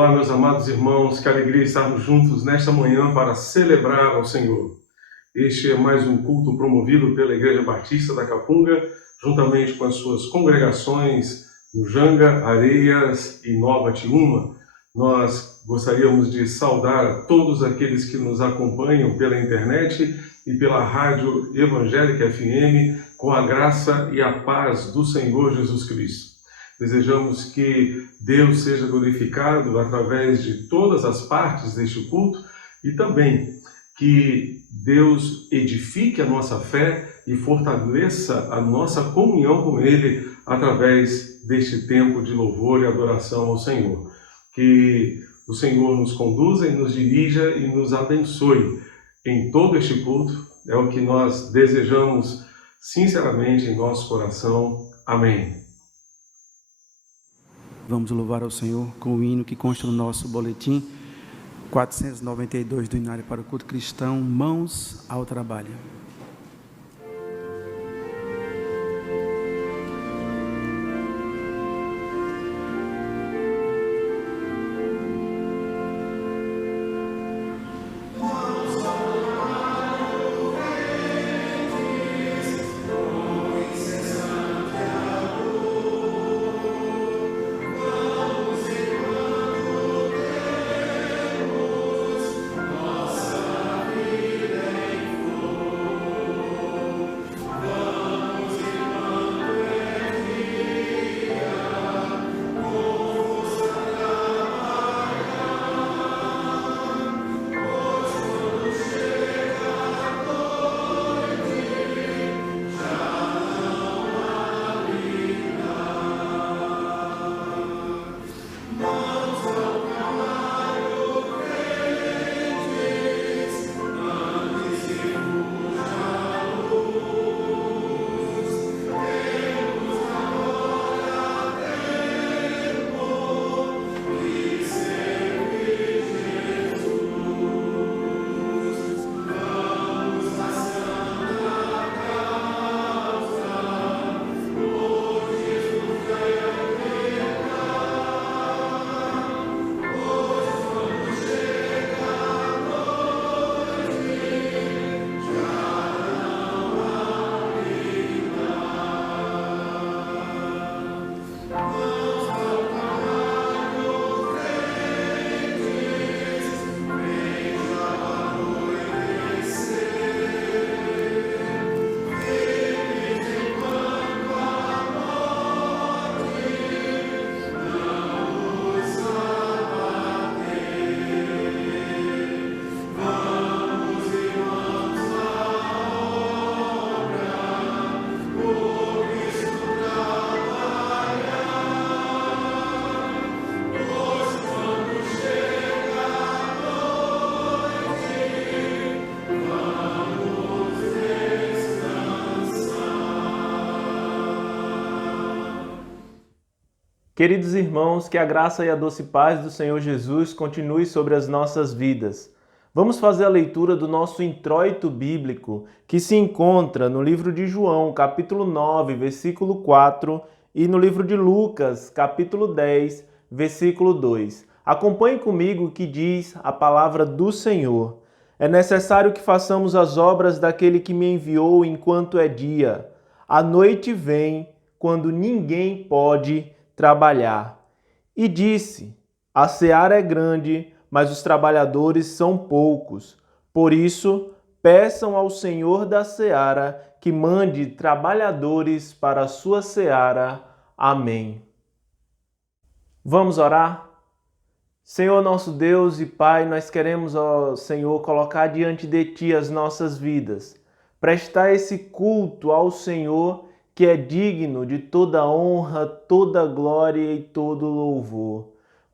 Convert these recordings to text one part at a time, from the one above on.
Olá, meus amados irmãos, que alegria estarmos juntos nesta manhã para celebrar ao Senhor. Este é mais um culto promovido pela Igreja Batista da Capunga, juntamente com as suas congregações no Janga, Areias e Nova Tiúma. Nós gostaríamos de saudar a todos aqueles que nos acompanham pela internet e pela Rádio Evangélica FM, com a graça e a paz do Senhor Jesus Cristo. Desejamos que Deus seja glorificado através de todas as partes deste culto e também que Deus edifique a nossa fé e fortaleça a nossa comunhão com Ele através deste tempo de louvor e adoração ao Senhor. Que o Senhor nos conduza e nos dirija e nos abençoe em todo este culto. É o que nós desejamos sinceramente em nosso coração. Amém. Vamos louvar ao Senhor com o hino que consta no nosso boletim 492 do Inário para o Culto Cristão, Mãos ao Trabalho. Queridos irmãos, que a graça e a doce paz do Senhor Jesus continue sobre as nossas vidas. Vamos fazer a leitura do nosso introito bíblico, que se encontra no livro de João, capítulo 9, versículo 4, e no livro de Lucas, capítulo 10, versículo 2. Acompanhe comigo o que diz a palavra do Senhor. É necessário que façamos as obras daquele que me enviou enquanto é dia. A noite vem, quando ninguém pode trabalhar. E disse: a seara é grande, mas os trabalhadores são poucos. Por isso, peçam ao Senhor da seara que mande trabalhadores para a sua seara. Amém. Vamos orar? Senhor nosso Deus e Pai, nós queremos, ó Senhor, colocar diante de Ti as nossas vidas, prestar esse culto ao Senhor que é digno de toda honra, toda glória e todo louvor.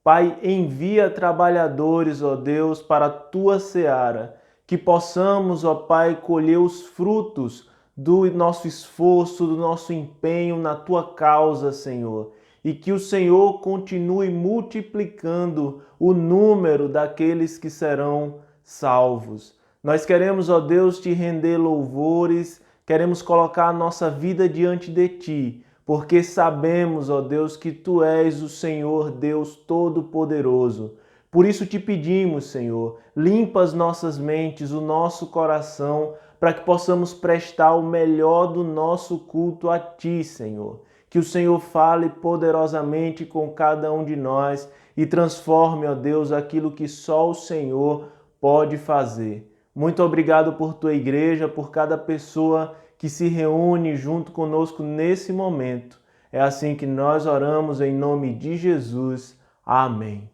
Pai, envia trabalhadores, ó Deus, para a Tua seara, que possamos, ó Pai, colher os frutos do nosso esforço, do nosso empenho na Tua causa, Senhor. E que o Senhor continue multiplicando o número daqueles que serão salvos. Nós queremos, ó Deus, Te render louvores, queremos colocar a nossa vida diante de Ti, porque sabemos, ó Deus, que Tu és o Senhor Deus Todo-Poderoso. Por isso te pedimos, Senhor, limpa as nossas mentes, o nosso coração, para que possamos prestar o melhor do nosso culto a Ti, Senhor. Que o Senhor fale poderosamente com cada um de nós e transforme, ó Deus, aquilo que só o Senhor pode fazer. Muito obrigado por Tua igreja, por cada pessoa que se reúne junto conosco nesse momento. É assim que nós oramos em nome de Jesus. Amém.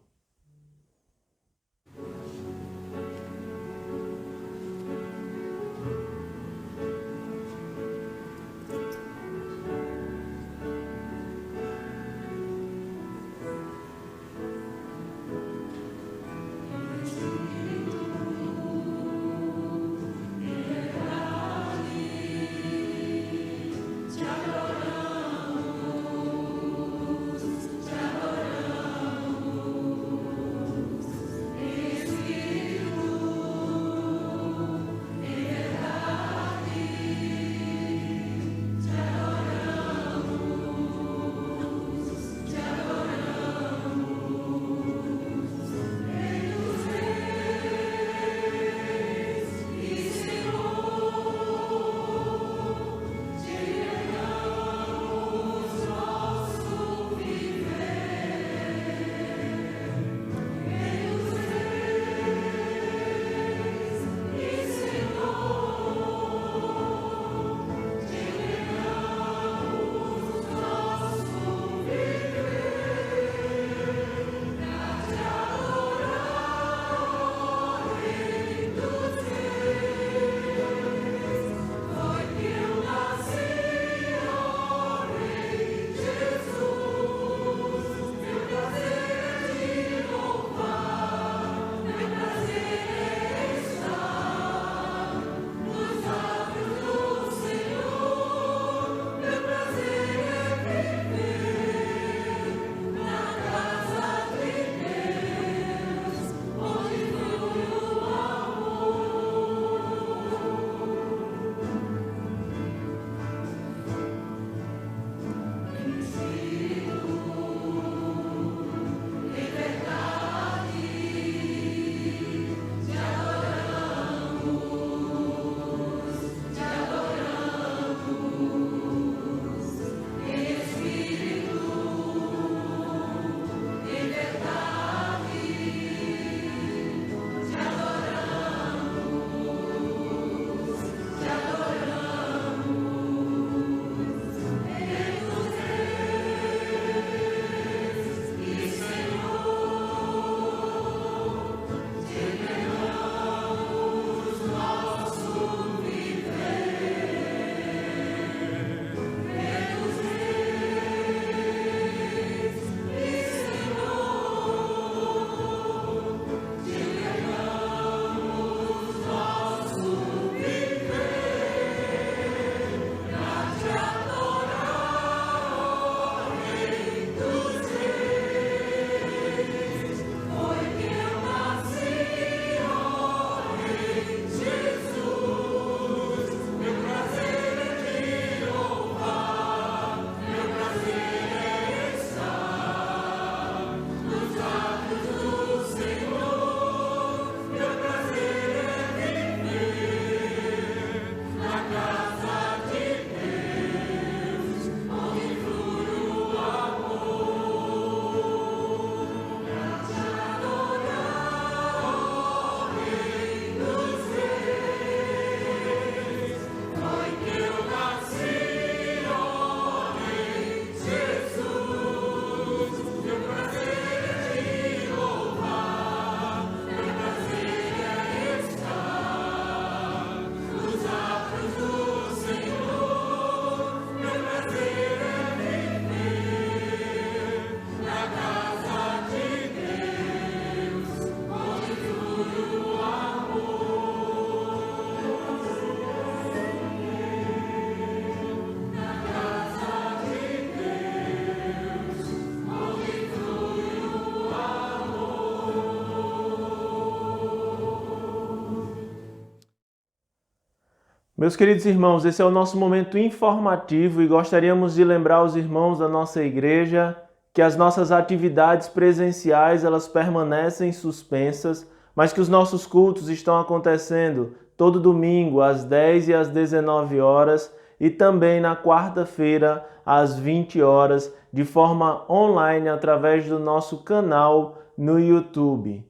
Meus queridos irmãos, esse é o nosso momento informativo e gostaríamos de lembrar os irmãos da nossa igreja que as nossas atividades presenciais elas permanecem suspensas, mas que os nossos cultos estão acontecendo todo domingo às 10 e às 19 horas e também na quarta-feira às 20 horas de forma online através do nosso canal no YouTube.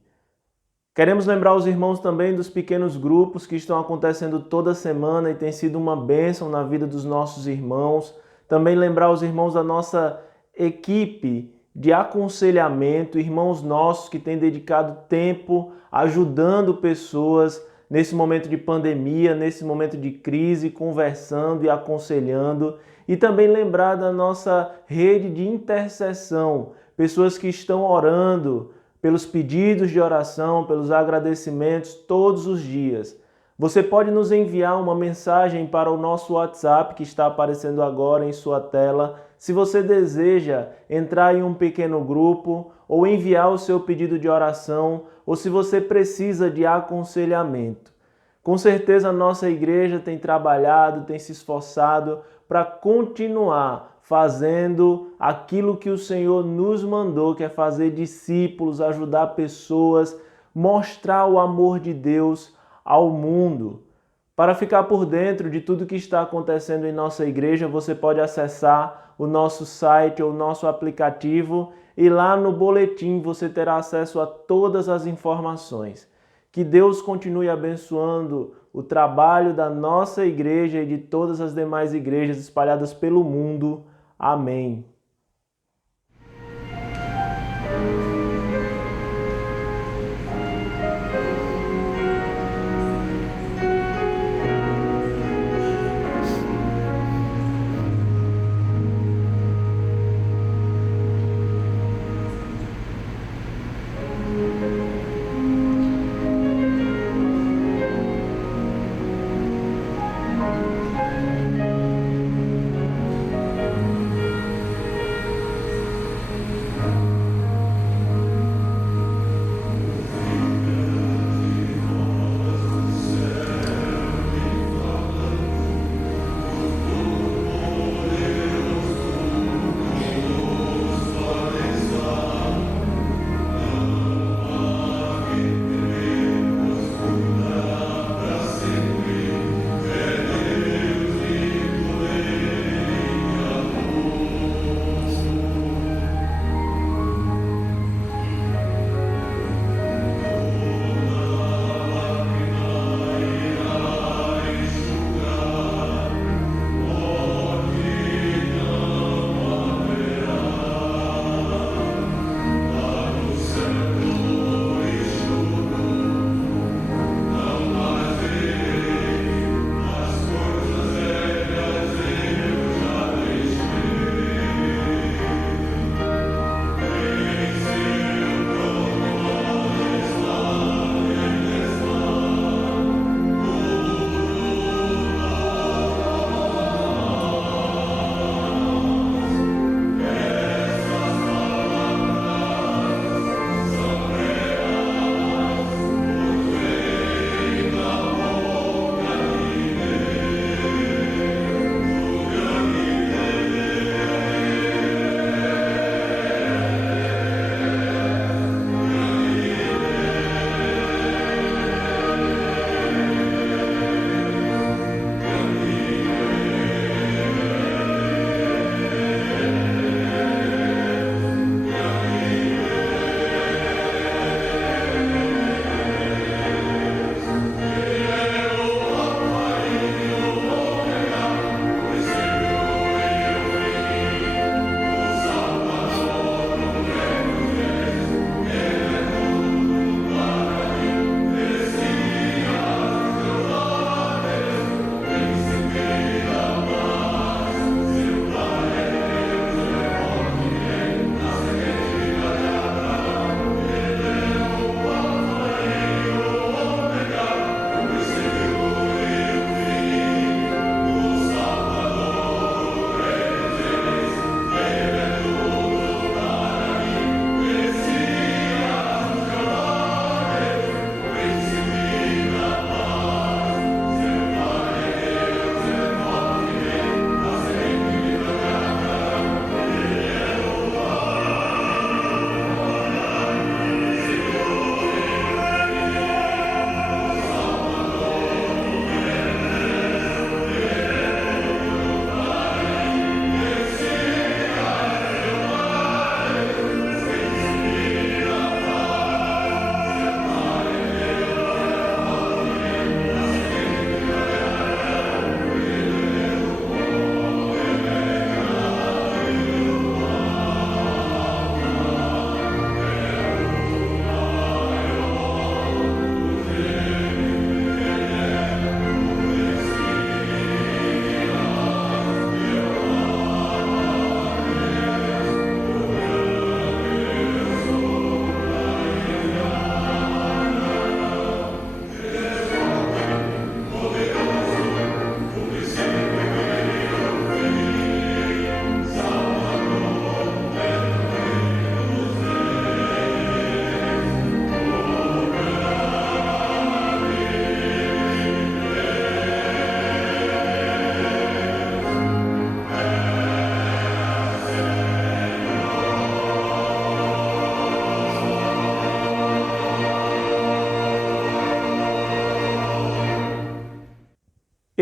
Queremos lembrar os irmãos também dos pequenos grupos que estão acontecendo toda semana e tem sido uma bênção na vida dos nossos irmãos. Também lembrar os irmãos da nossa equipe de aconselhamento, irmãos nossos que têm dedicado tempo ajudando pessoas nesse momento de pandemia, nesse momento de crise, conversando e aconselhando. E também lembrar da nossa rede de intercessão, pessoas que estão orando pelos pedidos de oração, pelos agradecimentos todos os dias. Você pode nos enviar uma mensagem para o nosso WhatsApp que está aparecendo agora em sua tela. Se você deseja entrar em um pequeno grupo ou enviar o seu pedido de oração ou se você precisa de aconselhamento. Com certeza a nossa igreja tem trabalhado, tem se esforçado para continuar fazendo aquilo que o Senhor nos mandou, que é fazer discípulos, ajudar pessoas, mostrar o amor de Deus ao mundo. Para ficar por dentro de tudo que está acontecendo em nossa igreja, você pode acessar o nosso site ou o nosso aplicativo e lá no boletim você terá acesso a todas as informações. Que Deus continue abençoando o trabalho da nossa igreja e de todas as demais igrejas espalhadas pelo mundo. Amém.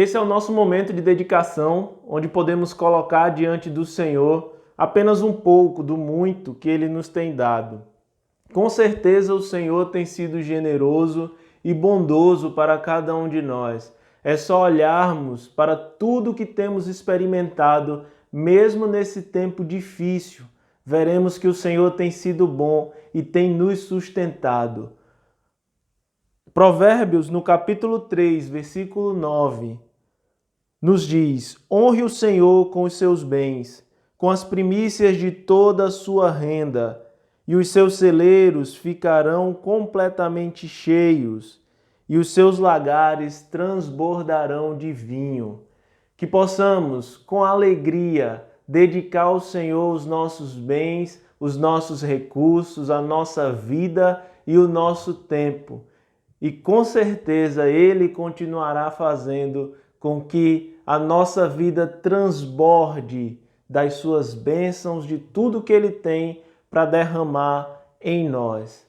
esse é o nosso momento de dedicação, onde podemos colocar diante do Senhor apenas um pouco do muito que Ele nos tem dado. Com certeza o Senhor tem sido generoso e bondoso para cada um de nós. É só olharmos para tudo que temos experimentado, mesmo nesse tempo difícil. Veremos que o Senhor tem sido bom e tem nos sustentado. Provérbios, no capítulo 3, versículo 9, nos diz: honre o Senhor com os seus bens, com as primícias de toda a sua renda, e os seus celeiros ficarão completamente cheios, e os seus lagares transbordarão de vinho. Que possamos, com alegria, dedicar ao Senhor os nossos bens, os nossos recursos, a nossa vida e o nosso tempo. E com certeza Ele continuará fazendo com que a nossa vida transborde das suas bênçãos, de tudo que Ele tem para derramar em nós.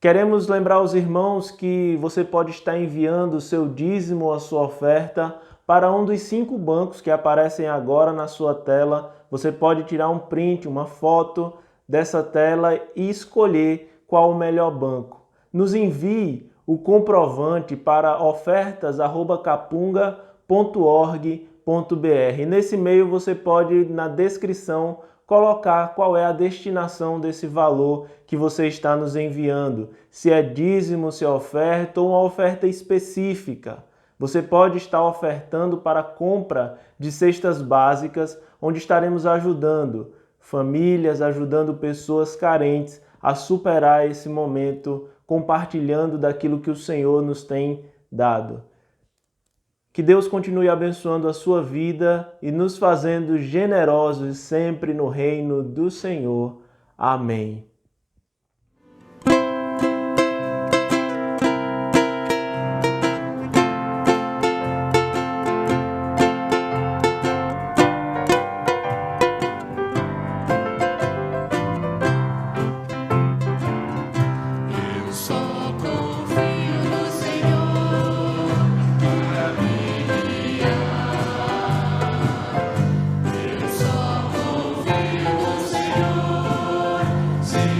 Queremos lembrar os irmãos que você pode estar enviando o seu dízimo ou a sua oferta para um dos 5 bancos que aparecem agora na sua tela. Você pode tirar um print, uma foto dessa tela e escolher qual o melhor banco. Nos envie o comprovante para ofertas@capunga.org.br. Nesse e-mail você pode, na descrição, colocar qual é a destinação desse valor que você está nos enviando. Se é dízimo, se é oferta ou uma oferta específica. Você pode estar ofertando para a compra de cestas básicas, onde estaremos ajudando famílias, ajudando pessoas carentes a superar esse momento, compartilhando daquilo que o Senhor nos tem dado. Que Deus continue abençoando a sua vida e nos fazendo generosos sempre no reino do Senhor. Amém. Senhor,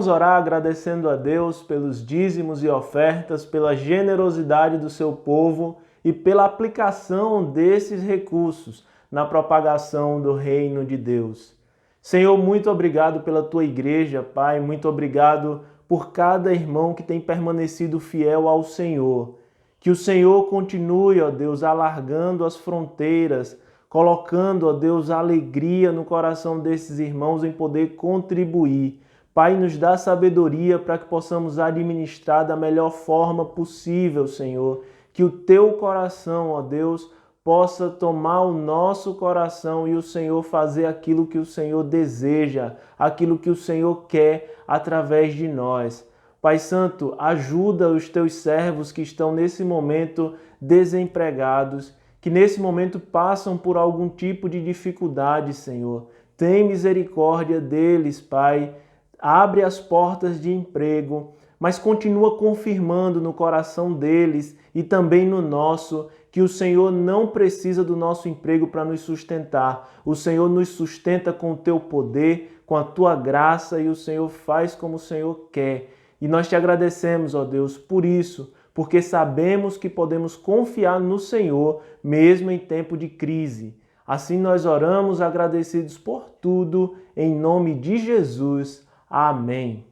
Vamos orar agradecendo a Deus pelos dízimos e ofertas, pela generosidade do seu povo e pela aplicação desses recursos na propagação do reino de Deus. Senhor, muito obrigado pela tua igreja, Pai, muito obrigado por cada irmão que tem permanecido fiel ao Senhor. Que o Senhor continue, ó Deus, alargando as fronteiras, colocando, ó Deus, alegria no coração desses irmãos em poder contribuir. Pai, nos dá sabedoria para que possamos administrar da melhor forma possível, Senhor. Que o teu coração, ó Deus, possa tomar o nosso coração e o Senhor fazer aquilo que o Senhor deseja, aquilo que o Senhor quer através de nós. Pai Santo, ajuda os teus servos que estão nesse momento desempregados, que nesse momento passam por algum tipo de dificuldade, Senhor. Tem misericórdia deles, Pai. Abre as portas de emprego, mas continua confirmando no coração deles e também no nosso que o Senhor não precisa do nosso emprego para nos sustentar. O Senhor nos sustenta com o teu poder, com a tua graça, e o Senhor faz como o Senhor quer. E nós te agradecemos, ó Deus, por isso, porque sabemos que podemos confiar no Senhor mesmo em tempo de crise. Assim nós oramos agradecidos por tudo, em nome de Jesus. Amém.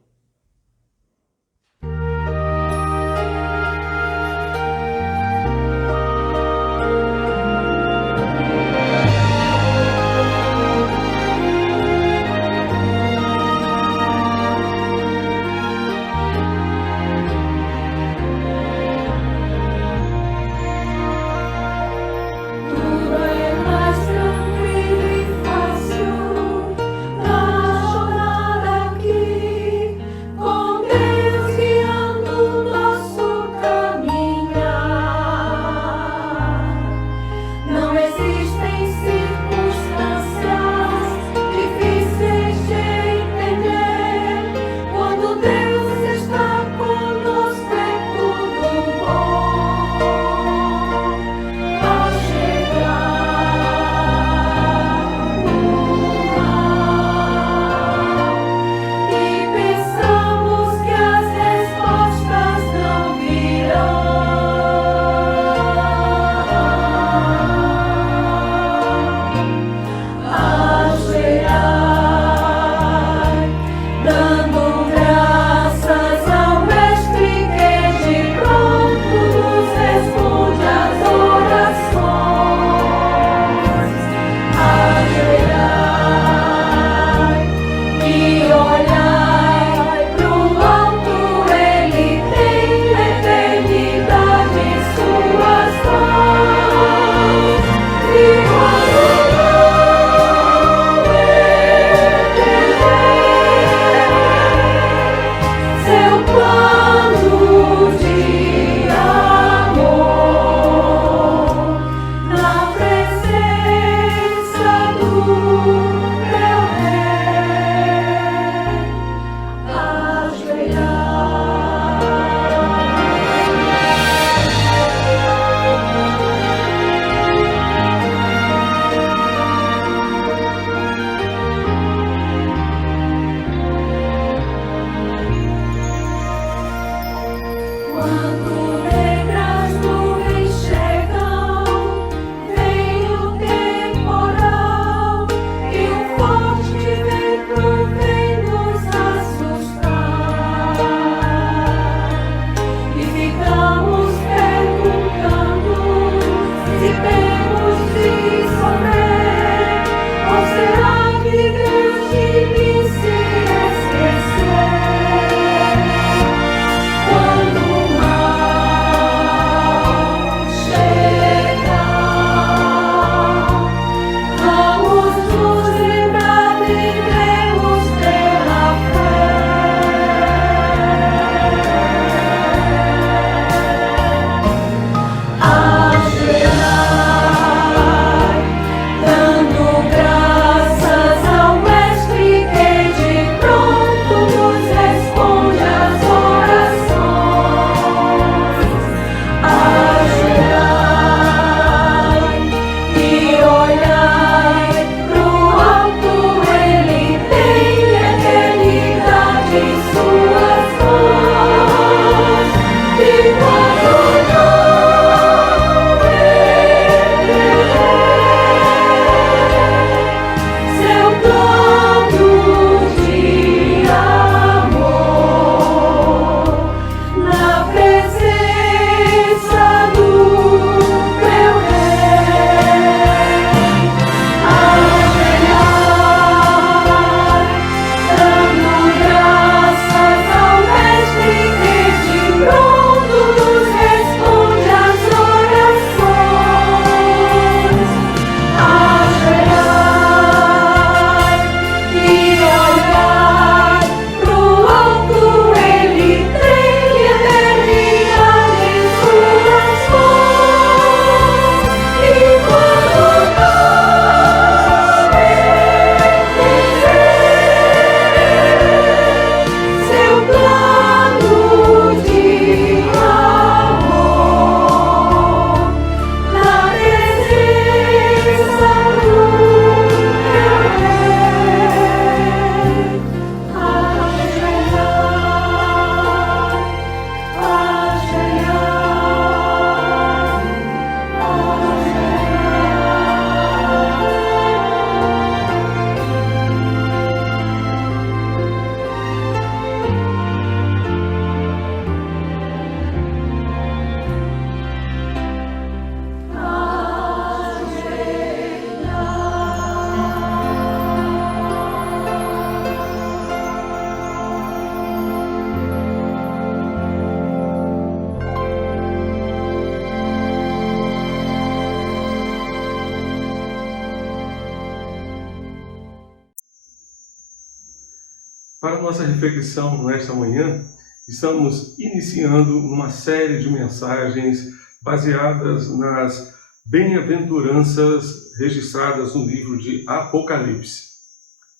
Para a nossa reflexão nesta manhã, estamos iniciando uma série de mensagens baseadas nas bem-aventuranças registradas no livro de Apocalipse.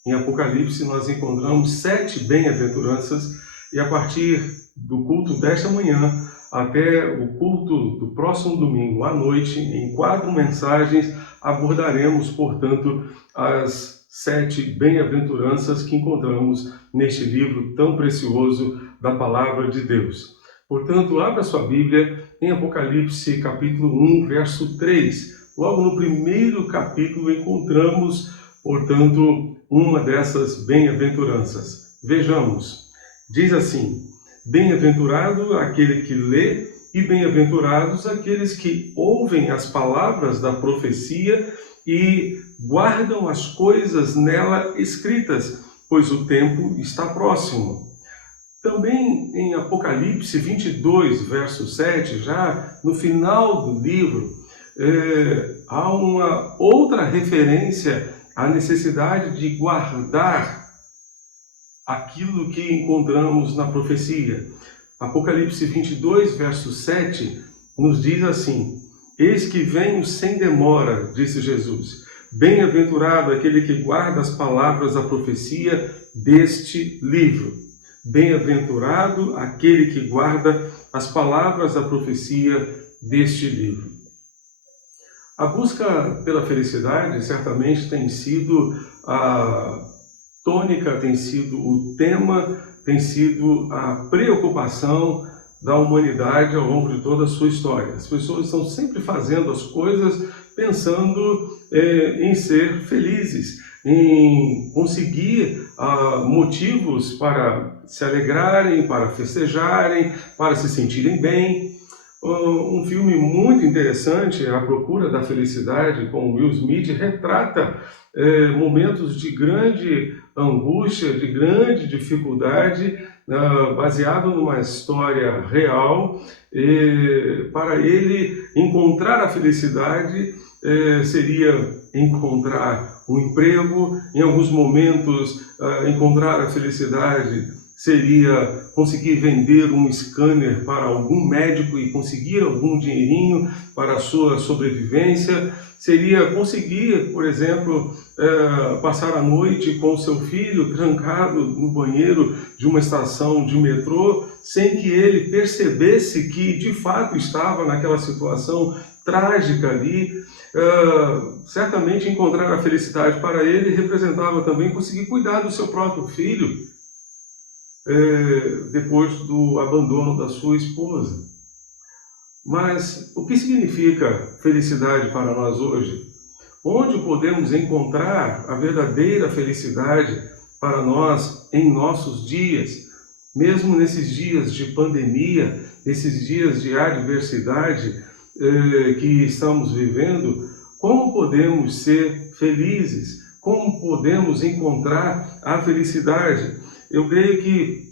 Em Apocalipse nós encontramos 7 bem-aventuranças e a partir do culto desta manhã até o culto do próximo domingo à noite, em 4 mensagens, abordaremos, portanto, as 7 bem-aventuranças que encontramos neste livro tão precioso da Palavra de Deus. Portanto, abra sua Bíblia em Apocalipse capítulo 1, verso 3. Logo no primeiro capítulo encontramos, portanto, uma dessas bem-aventuranças. Vejamos, diz assim: bem-aventurado aquele que lê e bem-aventurados aqueles que ouvem as palavras da profecia e guardam as coisas nela escritas, pois o tempo está próximo. Também em Apocalipse 22, verso 7, já no final do livro, há uma outra referência à necessidade de guardar aquilo que encontramos na profecia. Apocalipse 22, verso 7, nos diz assim: eis que venho sem demora, disse Jesus. Bem-aventurado aquele que guarda as palavras da profecia deste livro. Bem-aventurado aquele que guarda as palavras da profecia deste livro. A busca pela felicidade certamente tem sido a tônica, tem sido o tema, tem sido a preocupação da humanidade ao longo de toda a sua história. As pessoas estão sempre fazendo as coisas pensando em ser felizes, em conseguir motivos para se alegrarem, para festejarem, para se sentirem bem. Um filme muito interessante, A Procura da Felicidade, com Will Smith, retrata momentos de grande angústia, de grande dificuldade, baseado numa história real. Para ele, encontrar a felicidade seria encontrar um emprego, em alguns momentos encontrar a felicidade seria conseguir vender um scanner para algum médico e conseguir algum dinheirinho para a sua sobrevivência, seria conseguir, por exemplo, passar a noite com seu filho trancado no banheiro de uma estação de metrô, sem que ele percebesse que de fato estava naquela situação trágica ali. Certamente encontrar a felicidade para ele representava também conseguir cuidar do seu próprio filho, depois do abandono da sua esposa. Mas o que significa felicidade para nós hoje? Onde podemos encontrar a verdadeira felicidade para nós em nossos dias? Mesmo nesses dias de pandemia, nesses dias de adversidade que estamos vivendo, como podemos ser felizes? Como podemos encontrar a felicidade? Eu creio que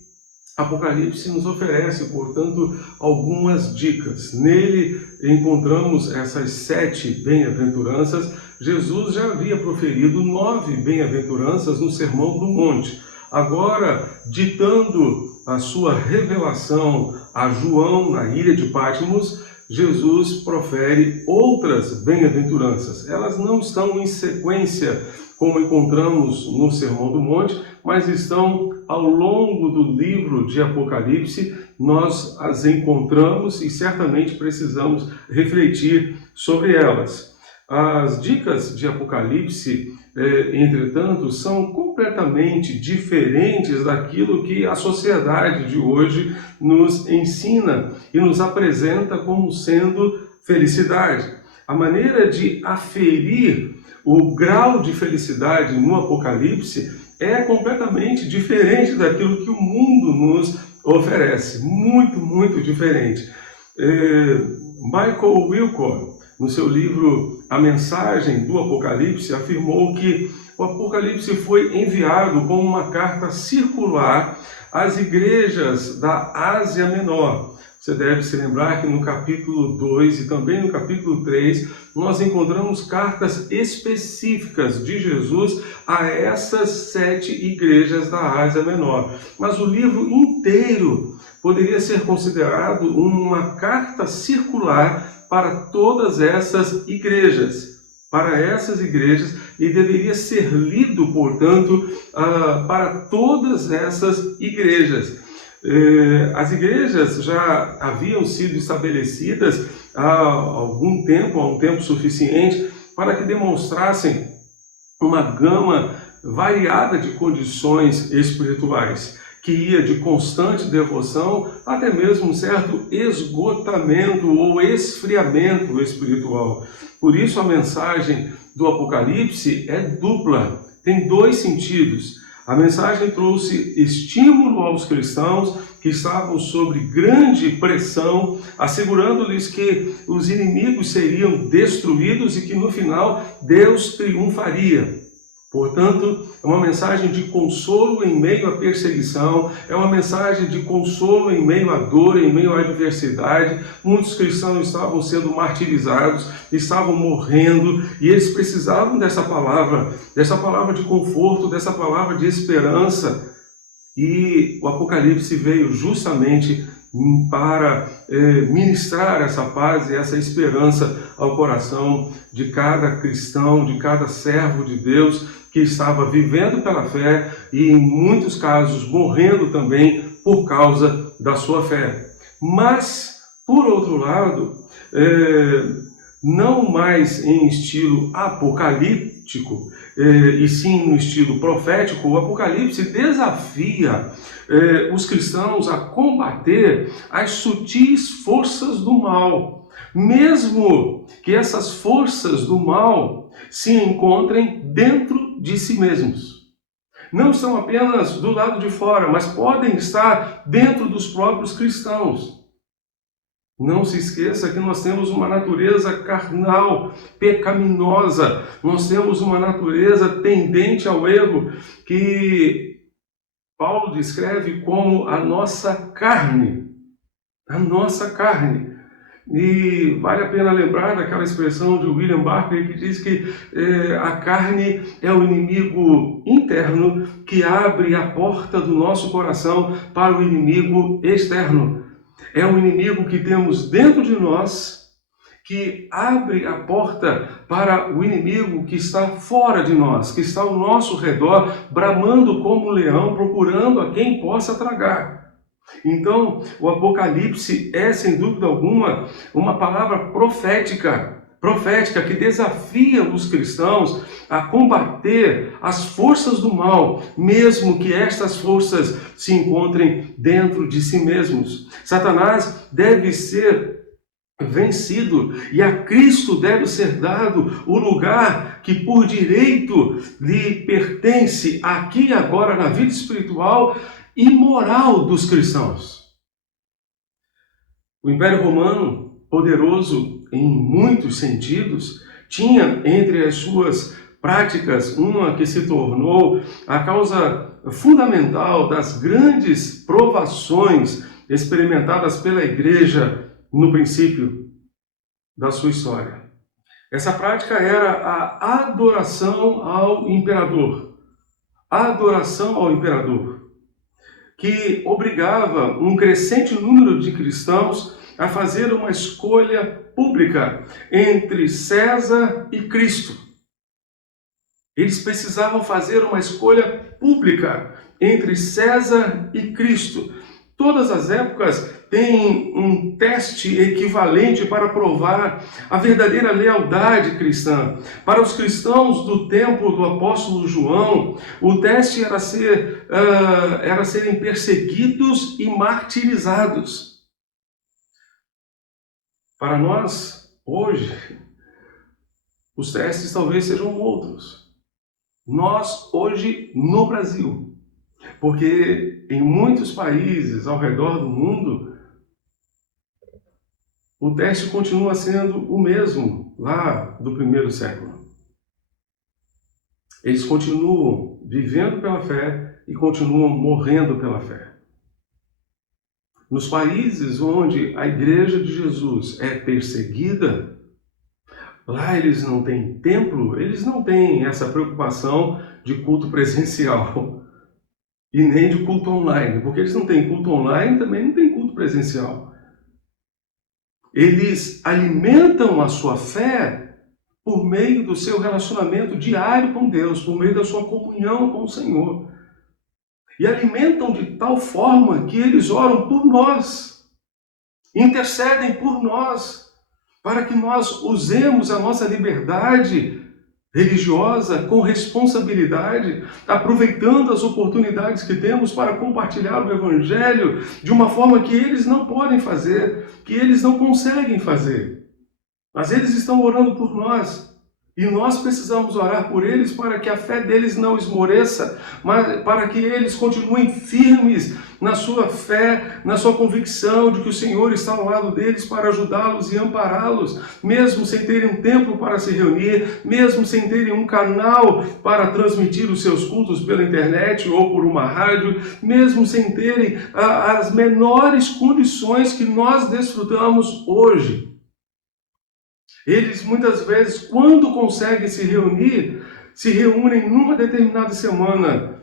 Apocalipse nos oferece, portanto, algumas dicas. Nele encontramos essas 7 bem-aventuranças. Jesus já havia proferido 9 bem-aventuranças no Sermão do Monte. Agora, ditando a sua revelação a João na ilha de Patmos, Jesus profere outras bem-aventuranças. Elas não estão em sequência, como encontramos no Sermão do Monte, mas estão ao longo do livro de Apocalipse. Nós as encontramos e certamente precisamos refletir sobre elas. As dicas de Apocalipse, entretanto, são completamente diferentes daquilo que a sociedade de hoje nos ensina e nos apresenta como sendo felicidade. A maneira de aferir o grau de felicidade no Apocalipse é completamente diferente daquilo que o mundo nos oferece. Muito, muito diferente. Michael Wilcock, no seu livro A Mensagem do Apocalipse, afirmou que o Apocalipse foi enviado como uma carta circular as igrejas da Ásia Menor. Você deve se lembrar que no capítulo 2 e também no capítulo 3, nós encontramos cartas específicas de Jesus a essas 7 igrejas da Ásia Menor. Mas o livro inteiro poderia ser considerado uma carta circular para todas essas igrejas. E deveria ser lido, portanto, para todas essas igrejas. As igrejas já haviam sido estabelecidas há um tempo suficiente para que demonstrassem uma gama variada de condições espirituais, que ia de constante devoção até mesmo um certo esgotamento ou esfriamento espiritual. Por isso a mensagem do Apocalipse é dupla, tem 2 sentidos. A mensagem trouxe estímulo aos cristãos que estavam sob grande pressão, assegurando-lhes que os inimigos seriam destruídos e que no final Deus triunfaria. Portanto, é uma mensagem de consolo em meio à perseguição, é uma mensagem de consolo em meio à dor, em meio à adversidade. Muitos cristãos estavam sendo martirizados, estavam morrendo, e eles precisavam dessa palavra de conforto, dessa palavra de esperança. E o Apocalipse veio justamente para ministrar essa paz e essa esperança ao coração de cada cristão, de cada servo de Deus que estava vivendo pela fé e, em muitos casos, morrendo também por causa da sua fé. Mas, por outro lado, não mais em estilo apocalíptico, e sim no estilo profético, o Apocalipse desafia os cristãos a combater as sutis forças do mal, mesmo que essas forças do mal se encontrem dentro de si mesmos. Não estão apenas do lado de fora, mas podem estar dentro dos próprios cristãos. Não se esqueça que nós temos uma natureza carnal, pecaminosa. Nós temos uma natureza tendente ao erro, que Paulo descreve como a nossa carne. A nossa carne. E vale a pena lembrar daquela expressão de William Barclay que diz que a carne é o inimigo interno que abre a porta do nosso coração para o inimigo externo. É um inimigo que temos dentro de nós, que abre a porta para o inimigo que está fora de nós, que está ao nosso redor, bramando como um leão, procurando a quem possa tragar. Então, o Apocalipse é, sem dúvida alguma, uma palavra profética que desafia os cristãos a combater as forças do mal, mesmo que estas forças se encontrem dentro de si mesmos. Satanás deve ser vencido e a Cristo deve ser dado o lugar que por direito lhe pertence aqui e agora na vida espiritual e moral dos cristãos. O Império Romano, poderoso em muitos sentidos, tinha entre as suas práticas uma que se tornou a causa fundamental das grandes provações experimentadas pela igreja no princípio da sua história. Essa prática era a adoração ao imperador. A adoração ao imperador, que obrigava um crescente número de cristãos a fazer uma escolha pública entre César e Cristo. Eles precisavam fazer uma escolha pública entre César e Cristo. Todas as épocas têm um teste equivalente para provar a verdadeira lealdade cristã. Para os cristãos do tempo do apóstolo João, o teste era serem perseguidos e martirizados. Para nós, hoje, os testes talvez sejam outros. Nós, hoje, no Brasil, porque em muitos países ao redor do mundo, o teste continua sendo o mesmo lá do primeiro século. Eles continuam vivendo pela fé e continuam morrendo pela fé. Nos países onde a Igreja de Jesus é perseguida, lá eles não têm templo, eles não têm essa preocupação de culto presencial e nem de culto online, porque eles não têm culto online, também não têm culto presencial. Eles alimentam a sua fé por meio do seu relacionamento diário com Deus, por meio da sua comunhão com o Senhor. E alimentam de tal forma que eles oram por nós, intercedem por nós, para que nós usemos a nossa liberdade religiosa com responsabilidade, aproveitando as oportunidades que temos para compartilhar o Evangelho de uma forma que eles não podem fazer, que eles não conseguem fazer. Mas eles estão orando por nós. E nós precisamos orar por eles para que a fé deles não esmoreça, mas para que eles continuem firmes na sua fé, na sua convicção de que o Senhor está ao lado deles para ajudá-los e ampará-los, mesmo sem terem um templo para se reunir, mesmo sem terem um canal para transmitir os seus cultos pela internet ou por uma rádio, mesmo sem terem as menores condições que nós desfrutamos hoje. Eles muitas vezes, quando conseguem se reunir, se reúnem numa determinada semana,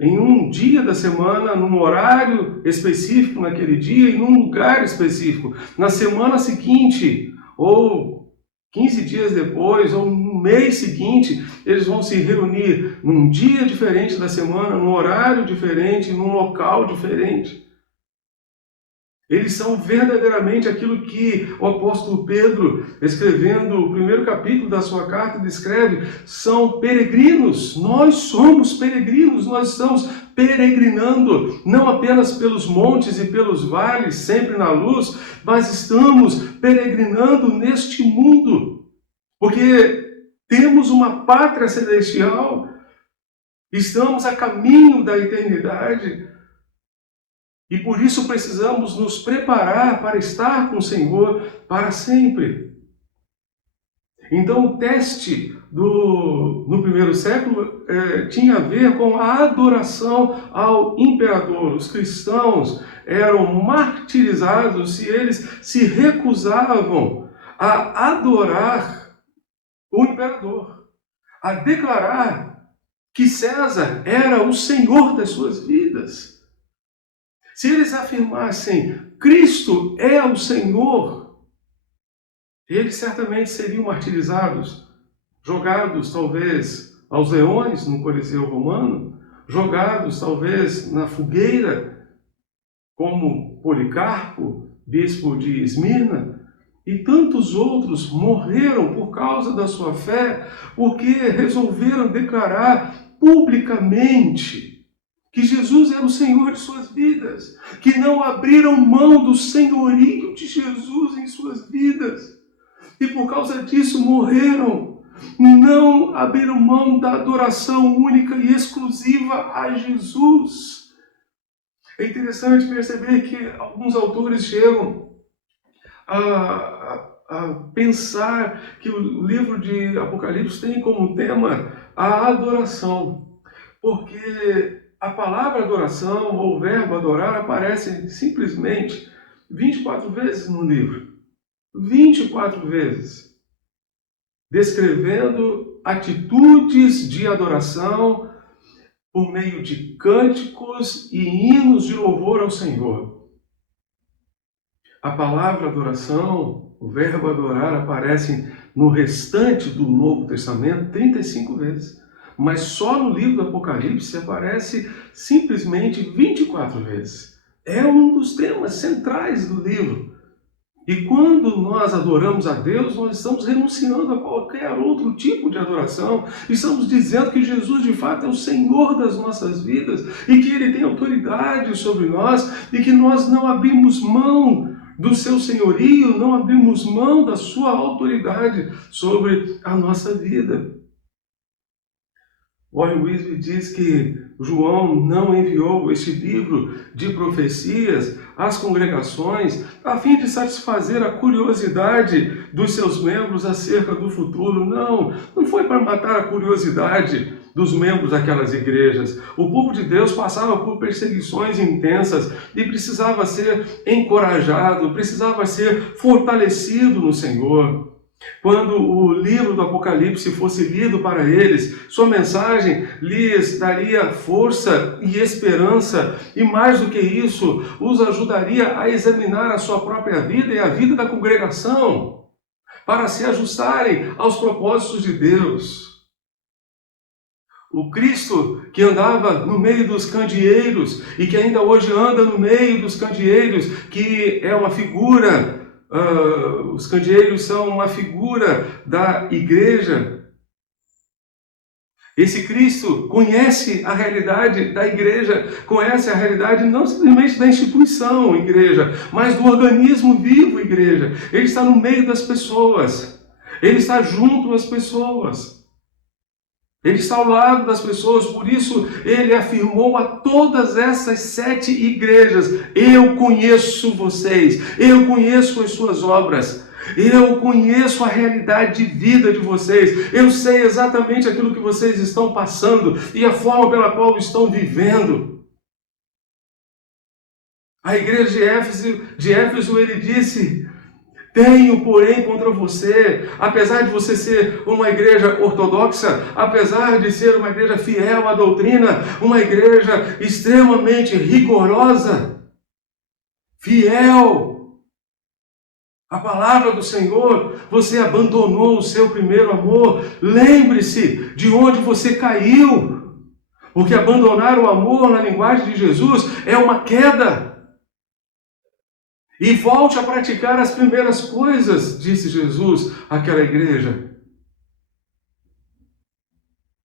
em um dia da semana, num horário específico naquele dia e num lugar específico. Na semana seguinte, ou 15 dias depois, ou no mês seguinte, eles vão se reunir num dia diferente da semana, num horário diferente, num local diferente. Eles são verdadeiramente aquilo que o apóstolo Pedro, escrevendo o primeiro capítulo da sua carta, descreve, são peregrinos. Nós somos peregrinos, nós estamos peregrinando, não apenas pelos montes e pelos vales, sempre na luz, mas estamos peregrinando neste mundo, porque temos uma pátria celestial, estamos a caminho da eternidade. E por isso precisamos nos preparar para estar com o Senhor para sempre. Então o teste no primeiro século tinha a ver com a adoração ao imperador. Os cristãos eram martirizados se eles se recusavam a adorar o imperador, a declarar que César era o Senhor das suas vidas. Se eles afirmassem Cristo é o Senhor, eles certamente seriam martirizados, jogados talvez aos leões no Coliseu Romano, jogados talvez na fogueira, como Policarpo, bispo de Esmirna, e tantos outros morreram por causa da sua fé, porque resolveram declarar publicamente que Jesus era o Senhor de suas vidas, que não abriram mão do senhorio de Jesus em suas vidas, e por causa disso morreram, não abriram mão da adoração única e exclusiva a Jesus. É interessante perceber que alguns autores chegam a pensar que o livro de Apocalipse tem como tema a adoração, porque a palavra adoração ou o verbo adorar aparece simplesmente 24 vezes no livro. 24 vezes. Descrevendo atitudes de adoração por meio de cânticos e hinos de louvor ao Senhor. A palavra adoração, o verbo adorar, aparece no restante do Novo Testamento 35 vezes. Mas só no livro do Apocalipse aparece simplesmente 24 vezes. É um dos temas centrais do livro. E quando nós adoramos a Deus, nós estamos renunciando a qualquer outro tipo de adoração. Estamos dizendo que Jesus de fato é o Senhor das nossas vidas e que Ele tem autoridade sobre nós e que nós não abrimos mão do seu senhorio, não abrimos mão da sua autoridade sobre a nossa vida. Warren Wiersbe diz que João não enviou este livro de profecias às congregações a fim de satisfazer a curiosidade dos seus membros acerca do futuro. Não foi para matar a curiosidade dos membros daquelas igrejas. O povo de Deus passava por perseguições intensas e precisava ser encorajado, precisava ser fortalecido no Senhor. Quando o livro do Apocalipse fosse lido para eles, sua mensagem lhes daria força e esperança, e mais do que isso, os ajudaria a examinar a sua própria vida e a vida da congregação, para se ajustarem aos propósitos de Deus. O Cristo que andava no meio dos candeeiros e que ainda hoje anda no meio dos candeeiros, que é uma figura, os candeeiros são uma figura da igreja. Esse Cristo conhece a realidade da igreja, conhece a realidade não simplesmente da instituição igreja, mas do organismo vivo igreja. Ele está no meio das pessoas, ele está junto às pessoas. Ele está ao lado das pessoas, por isso ele afirmou a todas essas 7 igrejas: eu conheço vocês, eu conheço as suas obras, eu conheço a realidade de vida de vocês, eu sei exatamente aquilo que vocês estão passando e a forma pela qual estão vivendo. A igreja de Éfeso ele disse: tenho, porém, contra você, apesar de você ser uma igreja ortodoxa, apesar de ser uma igreja fiel à doutrina, uma igreja extremamente rigorosa, fiel à palavra do Senhor, você abandonou o seu primeiro amor. Lembre-se de onde você caiu, porque abandonar o amor na linguagem de Jesus é uma queda. E volte a praticar as primeiras coisas, disse Jesus àquela igreja.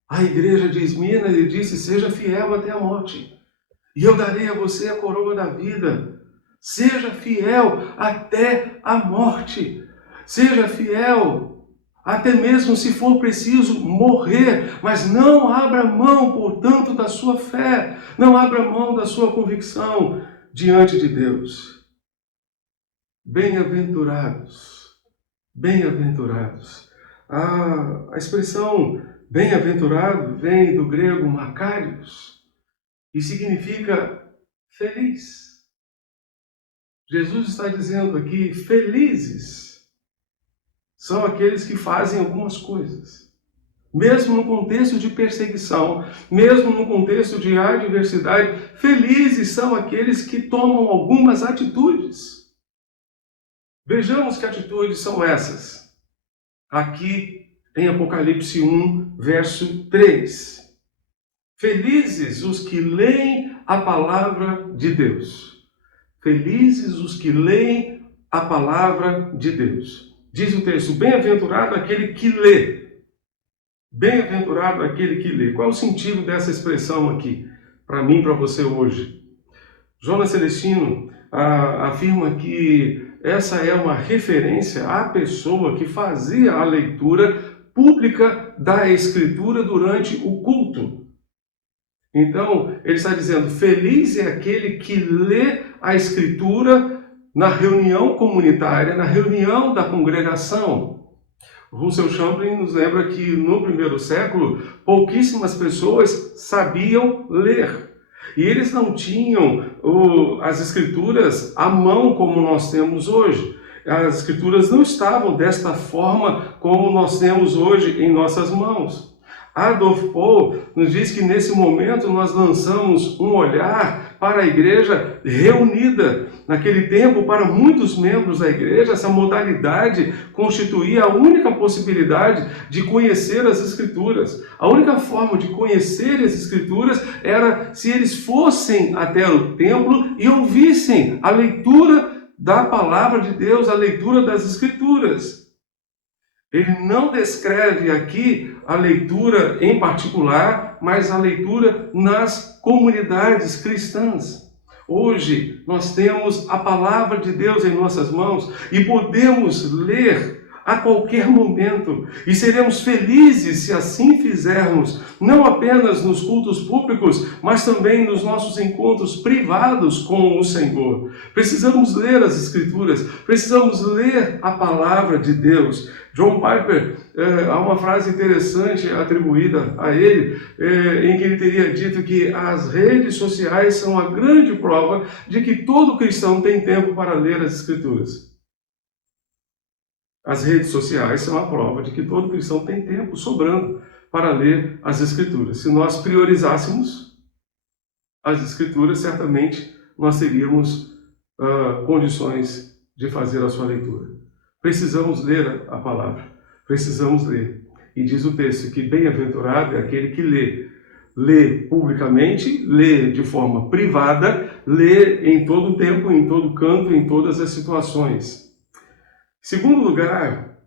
A igreja de Esmina lhe disse: seja fiel até a morte, e eu darei a você a coroa da vida. Seja fiel até a morte. Seja fiel, até mesmo se for preciso morrer, mas não abra mão, portanto, da sua fé, não abra mão da sua convicção diante de Deus. Bem-aventurados, bem-aventurados. A expressão bem-aventurado vem do grego makarios e significa feliz. Jesus está dizendo aqui: felizes são aqueles que fazem algumas coisas. Mesmo no contexto de perseguição, mesmo no contexto de adversidade, felizes são aqueles que tomam algumas atitudes. Vejamos que atitudes são essas. Aqui em Apocalipse 1, verso 3. Felizes os que leem a palavra de Deus. Felizes os que leem a palavra de Deus. Diz o texto: bem-aventurado aquele que lê. Bem-aventurado aquele que lê. Qual é o sentido dessa expressão aqui, para mim e para você hoje? Jonas Celestino afirma que essa é uma referência à pessoa que fazia a leitura pública da Escritura durante o culto. Então, ele está dizendo: feliz é aquele que lê a Escritura na reunião comunitária, na reunião da congregação. Russell Champlin nos lembra que no primeiro século, pouquíssimas pessoas sabiam ler. E eles não tinham as escrituras à mão como nós temos hoje. As escrituras não estavam desta forma como nós temos hoje em nossas mãos. Adolf Paul nos diz que nesse momento nós lançamos um olhar para a igreja reunida. Naquele tempo, para muitos membros da igreja, essa modalidade constituía a única possibilidade de conhecer as Escrituras. A única forma de conhecer as Escrituras era se eles fossem até o templo e ouvissem a leitura da palavra de Deus, a leitura das Escrituras. Ele não descreve aqui a leitura em particular, mas a leitura nas comunidades cristãs. Hoje nós temos a palavra de Deus em nossas mãos e podemos ler a qualquer momento. E seremos felizes se assim fizermos, não apenas nos cultos públicos, mas também nos nossos encontros privados com o Senhor. Precisamos ler as Escrituras, precisamos ler a palavra de Deus. John Piper, há uma frase interessante atribuída a ele, em que ele teria dito que as redes sociais são a grande prova de que todo cristão tem tempo para ler as Escrituras. As redes sociais são a prova de que todo cristão tem tempo sobrando para ler as Escrituras. Se nós priorizássemos as Escrituras, certamente nós teríamos condições de fazer a sua leitura. Precisamos ler a palavra, precisamos ler. E diz o texto que bem-aventurado é aquele que lê. Lê publicamente, lê de forma privada, lê em todo tempo, em todo canto, em todas as situações. Segundo lugar,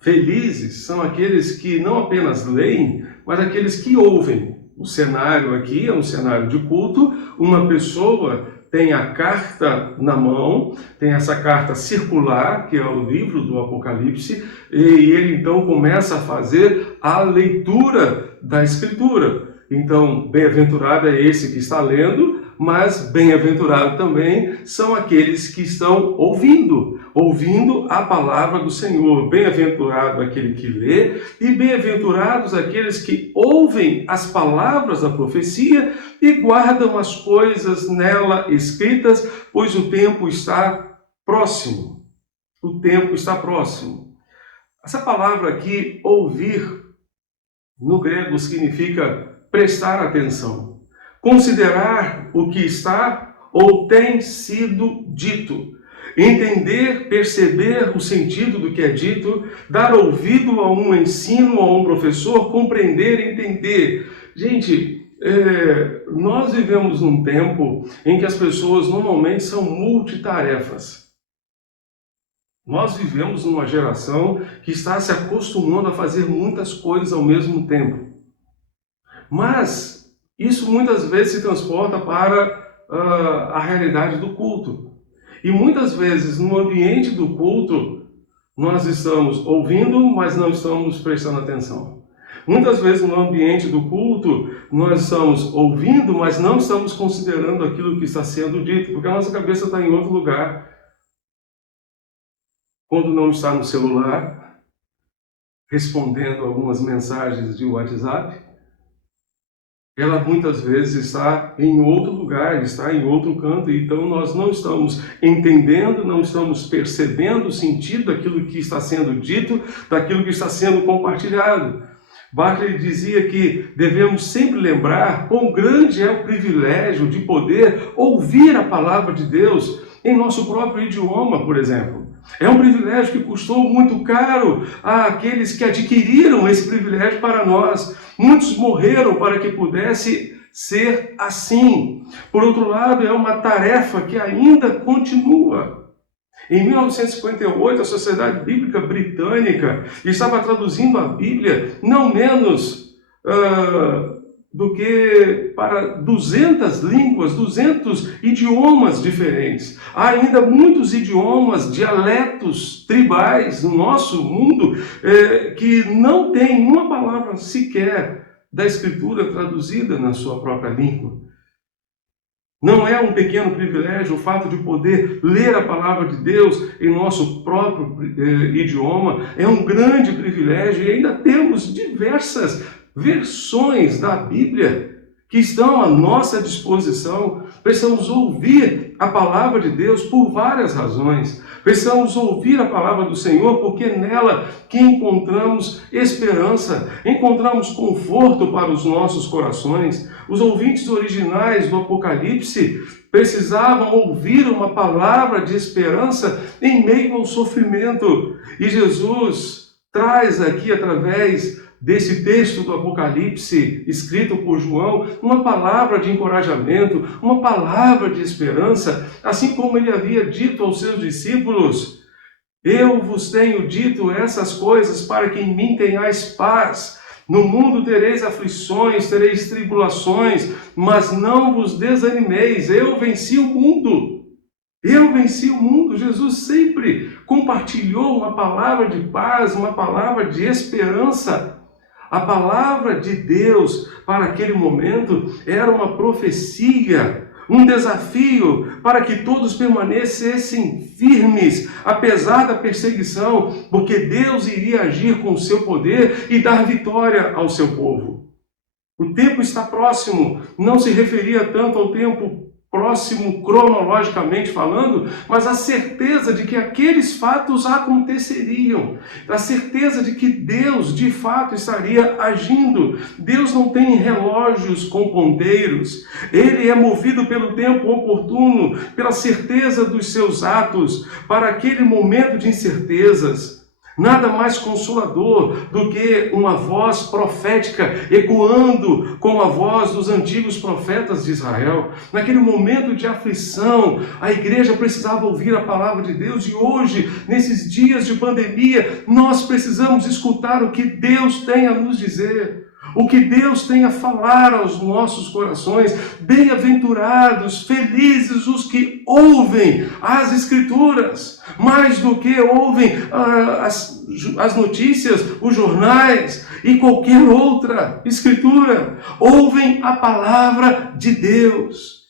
felizes são aqueles que não apenas leem, mas aqueles que ouvem. O cenário aqui é um cenário de culto, uma pessoa tem a carta na mão, tem essa carta circular, que é o livro do Apocalipse, e ele então começa a fazer a leitura da Escritura. Então, bem-aventurado é esse que está lendo, mas bem-aventurado também são aqueles que estão ouvindo a palavra do Senhor. Bem-aventurado aquele que lê e bem-aventurados aqueles que ouvem as palavras da profecia e guardam as coisas nela escritas, pois o tempo está próximo. O tempo está próximo. Essa palavra aqui, ouvir, no grego significa prestar atenção, considerar o que está ou tem sido dito, entender, perceber o sentido do que é dito, dar ouvido a um ensino, a um professor, compreender, entender. Gente, nós vivemos num tempo em que as pessoas normalmente são multitarefas. Nós vivemos numa geração que está se acostumando a fazer muitas coisas ao mesmo tempo. Mas isso muitas vezes se transporta para a realidade do culto. E muitas vezes no ambiente do culto nós estamos ouvindo, mas não estamos prestando atenção. Muitas vezes no ambiente do culto nós estamos ouvindo, mas não estamos considerando aquilo que está sendo dito, porque a nossa cabeça está em outro lugar. Quando não está no celular, respondendo algumas mensagens de WhatsApp, ela muitas vezes está em outro lugar, está em outro canto, então nós não estamos entendendo, não estamos percebendo o sentido daquilo que está sendo dito, daquilo que está sendo compartilhado. Barclay dizia que devemos sempre lembrar quão grande é o privilégio de poder ouvir a palavra de Deus em nosso próprio idioma, por exemplo. É um privilégio que custou muito caro àqueles que adquiriram esse privilégio para nós. Muitos morreram para que pudesse ser assim. Por outro lado, é uma tarefa que ainda continua. Em 1958, a Sociedade Bíblica Britânica estava traduzindo a Bíblia não menos do que para 200 línguas, 200 idiomas diferentes. Há ainda muitos idiomas, dialetos tribais no nosso mundo que não tem uma palavra sequer da Escritura traduzida na sua própria língua. Não é um pequeno privilégio o fato de poder ler a palavra de Deus em nosso próprio idioma, é um grande privilégio e ainda temos diversas versões da Bíblia que estão à nossa disposição. Precisamos ouvir a palavra de Deus por várias razões. Precisamos ouvir a palavra do Senhor porque é nela que encontramos esperança, encontramos conforto para os nossos corações. Os ouvintes originais do Apocalipse precisavam ouvir uma palavra de esperança em meio ao sofrimento. E Jesus traz aqui, através desse texto do Apocalipse, escrito por João, uma palavra de encorajamento, uma palavra de esperança, assim como ele havia dito aos seus discípulos: eu vos tenho dito essas coisas para que em mim tenhais paz. No mundo tereis aflições, tereis tribulações, mas não vos desanimeis, eu venci o mundo. Eu venci o mundo. Jesus sempre compartilhou uma palavra de paz, uma palavra de esperança. A palavra de Deus para aquele momento era uma profecia, um desafio para que todos permanecessem firmes, apesar da perseguição, porque Deus iria agir com o seu poder e dar vitória ao seu povo. O tempo está próximo, não se referia tanto ao tempo próximo cronologicamente falando, mas a certeza de que aqueles fatos aconteceriam, a certeza de que Deus de fato estaria agindo. Deus não tem relógios com ponteiros, Ele é movido pelo tempo oportuno, pela certeza dos seus atos, para aquele momento de incertezas. Nada mais consolador do que uma voz profética ecoando como a voz dos antigos profetas de Israel. Naquele momento de aflição, a igreja precisava ouvir a palavra de Deus, e hoje, nesses dias de pandemia, nós precisamos escutar o que Deus tem a nos dizer. O que Deus tem a falar aos nossos corações. Bem-aventurados, felizes os que ouvem as Escrituras, mais do que ouvem as notícias, os jornais e qualquer outra Escritura. Ouvem a palavra de Deus.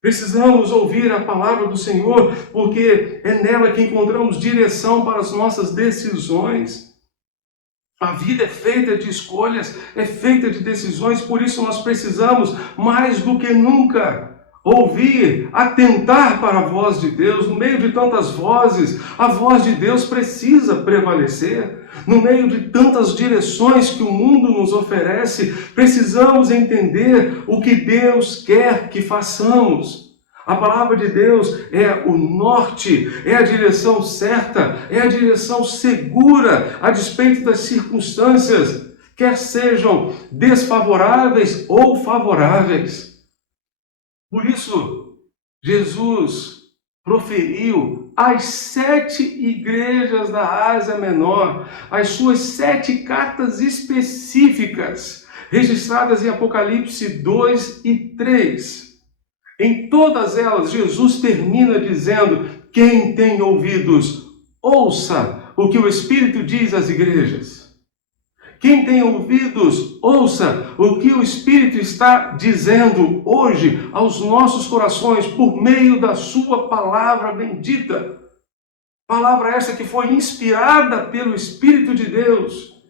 Precisamos ouvir a palavra do Senhor, porque é nela que encontramos direção para as nossas decisões. A vida é feita de escolhas, é feita de decisões, por isso nós precisamos, mais do que nunca, ouvir, atentar para a voz de Deus. No meio de tantas vozes, a voz de Deus precisa prevalecer. No meio de tantas direções que o mundo nos oferece, precisamos entender o que Deus quer que façamos. A palavra de Deus é o norte, é a direção certa, é a direção segura a despeito das circunstâncias, quer sejam desfavoráveis ou favoráveis. Por isso, Jesus proferiu às 7 igrejas da Ásia Menor as suas 7 cartas específicas, registradas em Apocalipse 2 e 3. Em todas elas, Jesus termina dizendo: quem tem ouvidos, ouça o que o Espírito diz às igrejas. Quem tem ouvidos, ouça o que o Espírito está dizendo hoje aos nossos corações por meio da sua palavra bendita. Palavra essa que foi inspirada pelo Espírito de Deus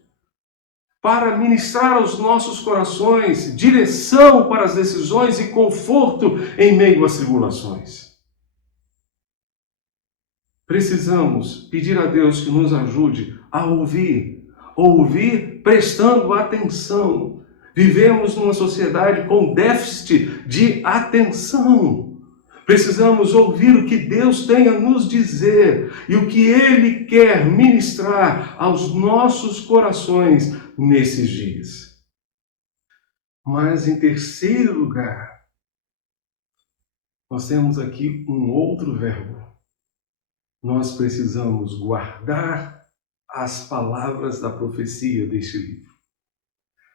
para ministrar aos nossos corações direção para as decisões e conforto em meio às tribulações. Precisamos pedir a Deus que nos ajude a ouvir prestando atenção. Vivemos numa sociedade com déficit de atenção. Precisamos ouvir o que Deus tem a nos dizer e o que Ele quer ministrar aos nossos corações nesses dias. Mas, em terceiro lugar, nós temos aqui um outro verbo. Nós precisamos guardar as palavras da profecia deste livro.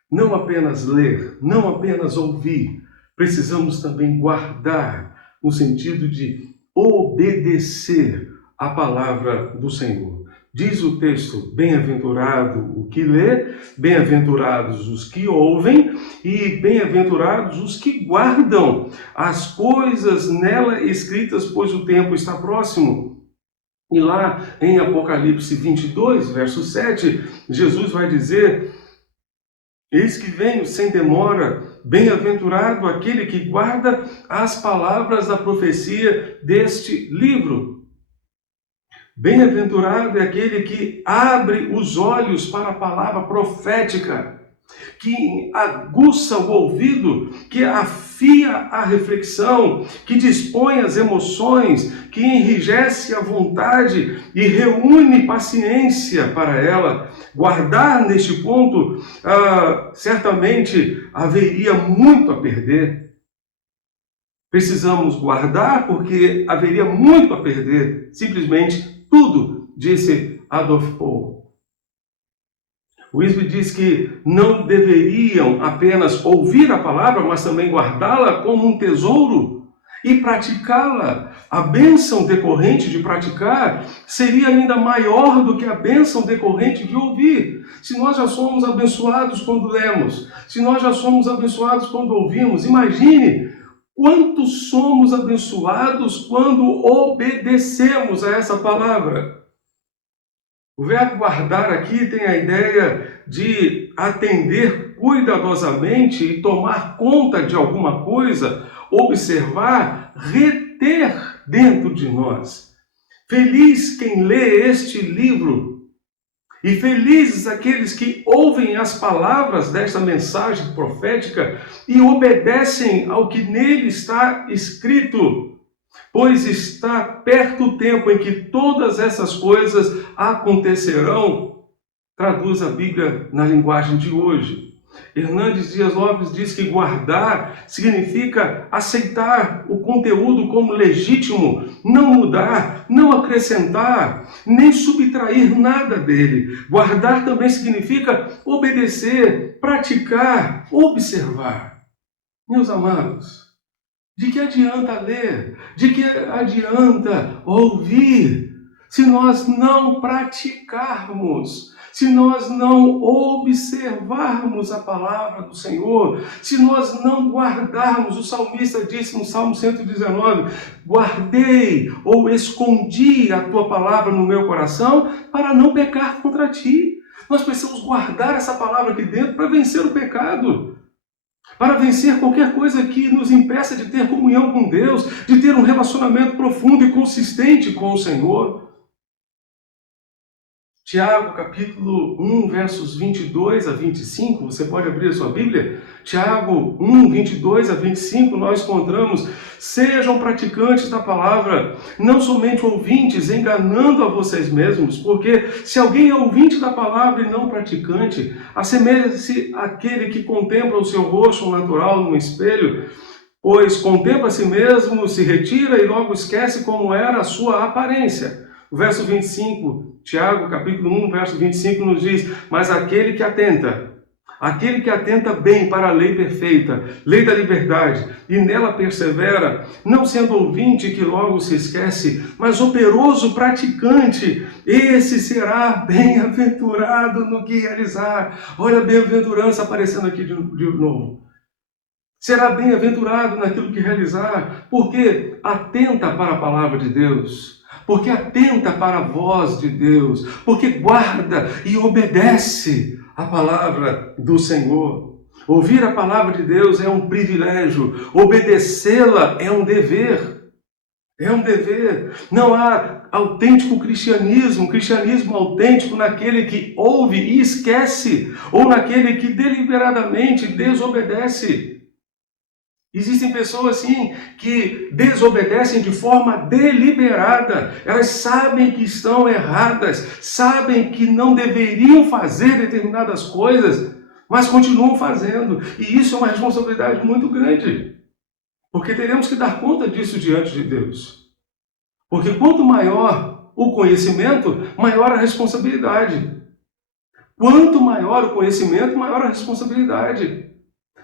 Não apenas ler, não apenas ouvir, precisamos também guardar, no sentido de obedecer a palavra do Senhor. Diz o texto: bem-aventurado o que lê, bem-aventurados os que ouvem e bem-aventurados os que guardam as coisas nela escritas, pois o tempo está próximo. E lá em Apocalipse 22, verso 7, Jesus vai dizer: eis que venho sem demora, bem-aventurado aquele que guarda as palavras da profecia deste livro. Bem-aventurado é aquele que abre os olhos para a palavra profética, que aguça o ouvido, que afia a reflexão, que dispõe as emoções, que enrijece a vontade e reúne paciência para ela. Guardar neste ponto, certamente haveria muito a perder. Precisamos guardar porque haveria muito a perder, simplesmente tudo, disse Adolf Paul. O Wisby diz que não deveriam apenas ouvir a palavra, mas também guardá-la como um tesouro. e praticá-la. A bênção decorrente de praticar seria ainda maior do que a bênção decorrente de ouvir. Se nós já somos abençoados quando lemos, se nós já somos abençoados quando ouvimos, imagine quantos somos abençoados quando obedecemos a essa palavra. O verbo guardar aqui tem a ideia de atender cuidadosamente e tomar conta de alguma coisa, observar, reter dentro de nós. Feliz quem lê este livro e felizes aqueles que ouvem as palavras desta mensagem profética e obedecem ao que nele está escrito, pois está perto o tempo em que todas essas coisas acontecerão. Traduz a Bíblia na linguagem de hoje. Hernandes Dias Lopes diz que guardar significa aceitar o conteúdo como legítimo, não mudar, não acrescentar, nem subtrair nada dele. Guardar também significa obedecer, praticar, observar. Meus amados, de que adianta ler? De que adianta ouvir se nós não praticarmos? Se nós não observarmos a palavra do Senhor, se nós não guardarmos, o salmista disse no Salmo 119, guardei ou escondi a tua palavra no meu coração para não pecar contra ti. Nós precisamos guardar essa palavra aqui dentro para vencer o pecado, para vencer qualquer coisa que nos impeça de ter comunhão com Deus, de ter um relacionamento profundo e consistente com o Senhor. Tiago, capítulo 1, versos 22 a 25, você pode abrir a sua Bíblia? Tiago 1, 22 a 25, nós encontramos: sejam praticantes da palavra, não somente ouvintes, enganando a vocês mesmos, porque se alguém é ouvinte da palavra e não praticante, assemelha-se àquele que contempla o seu rosto natural no espelho, pois contempla a si mesmo, se retira e logo esquece como era a sua aparência. O verso 25, Tiago, capítulo 1, verso 25, nos diz: mas aquele que atenta bem para a lei perfeita, lei da liberdade, e nela persevera, não sendo ouvinte que logo se esquece, mas operoso praticante, esse será bem-aventurado no que realizar. Olha a bem-aventurança aparecendo aqui de novo. Será bem-aventurado naquilo que realizar, porque atenta para a palavra de Deus, porque atenta para a voz de Deus, porque guarda e obedece a palavra do Senhor. Ouvir a palavra de Deus é um privilégio, obedecê-la é um dever. É um dever. Não há autêntico cristianismo, cristianismo autêntico naquele que ouve e esquece, ou naquele que deliberadamente desobedece. Existem pessoas, sim, que desobedecem de forma deliberada. Elas sabem que estão erradas, sabem que não deveriam fazer determinadas coisas, mas continuam fazendo. E isso é uma responsabilidade muito grande, porque teremos que dar conta disso diante de Deus. Porque quanto maior o conhecimento, maior a responsabilidade. Quanto maior o conhecimento, maior a responsabilidade.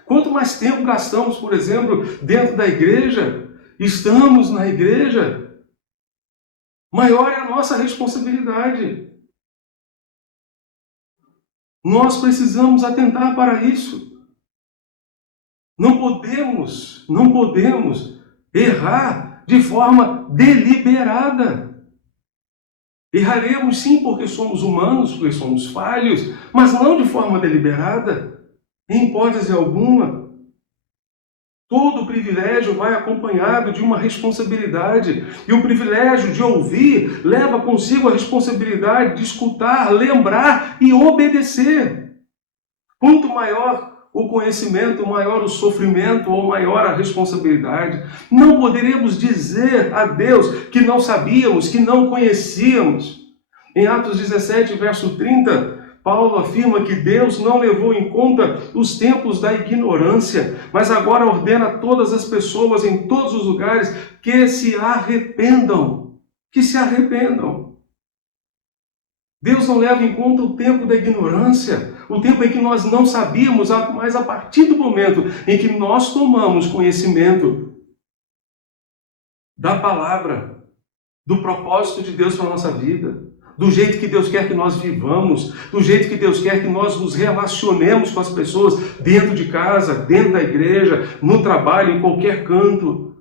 Quanto mais tempo gastamos, por exemplo, dentro da igreja, estamos na igreja, maior é a nossa responsabilidade. Nós precisamos atentar para isso. Não podemos errar de forma deliberada. Erraremos sim porque somos humanos, porque somos falhos, mas não de forma deliberada. Em hipótese alguma. Todo privilégio vai acompanhado de uma responsabilidade. E o privilégio de ouvir leva consigo a responsabilidade de escutar, lembrar e obedecer. Quanto maior o conhecimento, maior o sofrimento ou maior a responsabilidade. Não poderemos dizer a Deus que não sabíamos, que não conhecíamos. Em Atos 17, verso 30, Paulo afirma que Deus não levou em conta os tempos da ignorância, mas agora ordena a todas as pessoas em todos os lugares que se arrependam. Que se arrependam. Deus não leva em conta o tempo da ignorância, o tempo em que nós não sabíamos, mas a partir do momento em que nós tomamos conhecimento, da palavra, do propósito de Deus para a nossa vida, do jeito que Deus quer que nós vivamos, do jeito que Deus quer que nós nos relacionemos com as pessoas dentro de casa, dentro da igreja, no trabalho, em qualquer canto.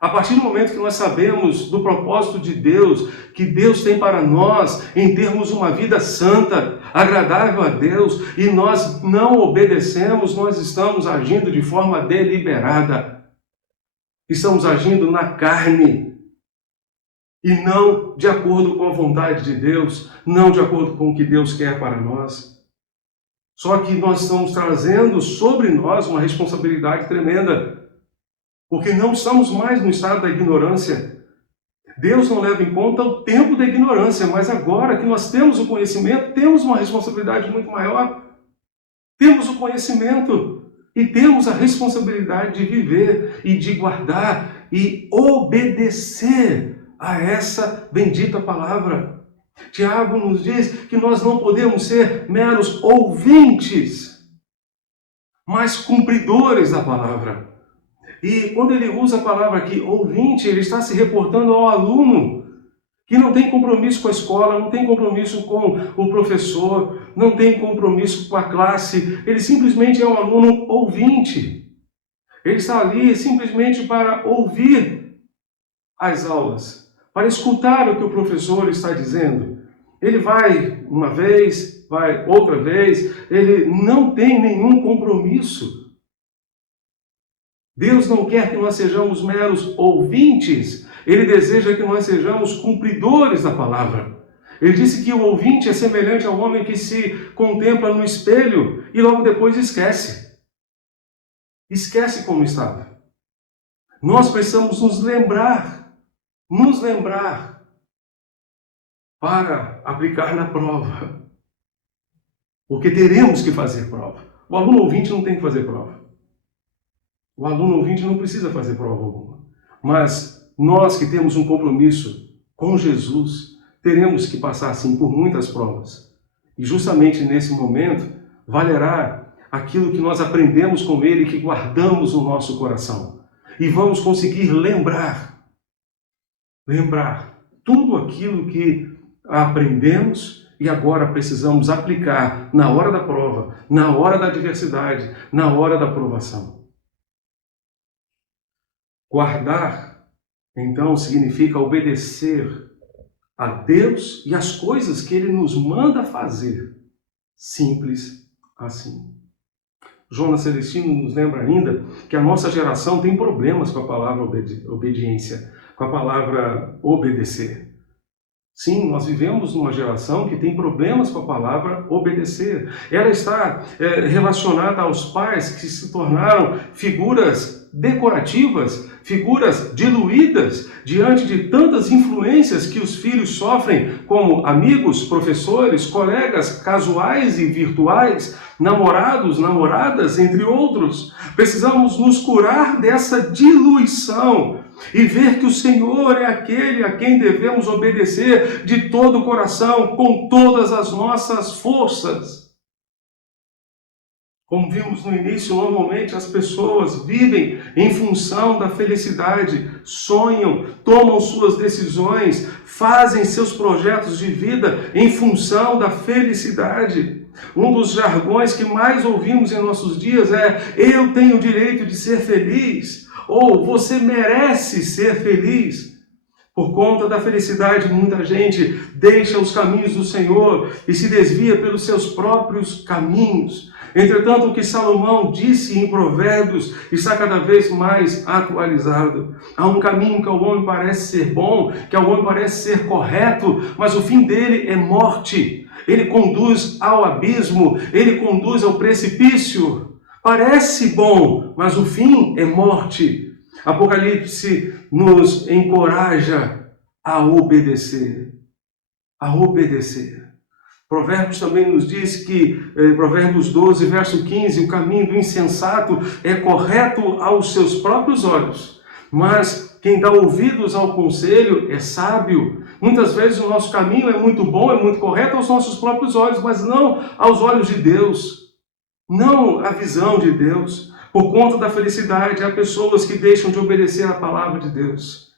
A partir do momento que nós sabemos do propósito de Deus, que Deus tem para nós, em termos uma vida santa, agradável a Deus, e nós não obedecemos, nós estamos agindo de forma deliberada. Estamos agindo na carne. E não de acordo com a vontade de Deus, não de acordo com o que Deus quer para nós. Só que nós estamos trazendo sobre nós uma responsabilidade tremenda, porque não estamos mais no estado da ignorância. Deus não leva em conta o tempo da ignorância, mas agora que nós temos o conhecimento, temos uma responsabilidade muito maior. Temos o conhecimento e temos a responsabilidade de viver e de guardar e obedecer a essa bendita palavra. Tiago nos diz que nós não podemos ser meros ouvintes, mas cumpridores da palavra. E quando ele usa a palavra aqui, ouvinte, ele está se reportando ao aluno, que não tem compromisso com a escola, não tem compromisso com o professor, não tem compromisso com a classe, ele simplesmente é um aluno ouvinte. Ele está ali simplesmente para ouvir as aulas, para escutar o que o professor está dizendo. Ele vai uma vez, vai outra vez, ele não tem nenhum compromisso. Deus não quer que nós sejamos meros ouvintes, Ele deseja que nós sejamos cumpridores da palavra. Ele disse que o ouvinte é semelhante ao homem que se contempla no espelho e logo depois esquece. Esquece como estava. Nós precisamos nos lembrar para aplicar na prova. Porque teremos que fazer prova. O aluno ouvinte não tem que fazer prova. O aluno ouvinte não precisa fazer prova alguma. Mas nós que temos um compromisso com Jesus, teremos que passar, sim, por muitas provas. E justamente nesse momento, valerá aquilo que nós aprendemos com Ele, que guardamos no nosso coração. E vamos conseguir lembrar tudo aquilo que aprendemos e agora precisamos aplicar na hora da prova, na hora da adversidade, na hora da provação. Guardar, então, significa obedecer a Deus e as coisas que Ele nos manda fazer. Simples assim. Jonas Celestino nos lembra ainda que a nossa geração tem problemas com a palavra obediência, com a palavra obedecer. Sim, nós vivemos numa geração que tem problemas com a palavra obedecer. Ela está relacionada aos pais que se tornaram figuras decorativas, figuras diluídas diante de tantas influências que os filhos sofrem, como amigos, professores, colegas casuais e virtuais, namorados, namoradas, entre outros. Precisamos nos curar dessa diluição e ver que o Senhor é aquele a quem devemos obedecer de todo o coração, com todas as nossas forças. Como vimos no início, normalmente as pessoas vivem em função da felicidade, sonham, tomam suas decisões, fazem seus projetos de vida em função da felicidade. Um dos jargões que mais ouvimos em nossos dias é: eu tenho o direito de ser feliz, ou você merece ser feliz. Por conta da felicidade, muita gente deixa os caminhos do Senhor e se desvia pelos seus próprios caminhos. Entretanto, o que Salomão disse em Provérbios está cada vez mais atualizado. Há um caminho que ao homem parece ser bom, que ao homem parece ser correto, mas o fim dele é morte. Ele conduz ao abismo, ele conduz ao precipício. Parece bom, mas o fim é morte. Apocalipse nos encoraja a obedecer. A obedecer. Provérbios também nos diz que, Provérbios 12, verso 15, o caminho do insensato é correto aos seus próprios olhos, mas quem dá ouvidos ao conselho é sábio. Muitas vezes o nosso caminho é muito bom, é muito correto aos nossos próprios olhos, mas não aos olhos de Deus, não à visão de Deus. Por conta da felicidade, há pessoas que deixam de obedecer à palavra de Deus.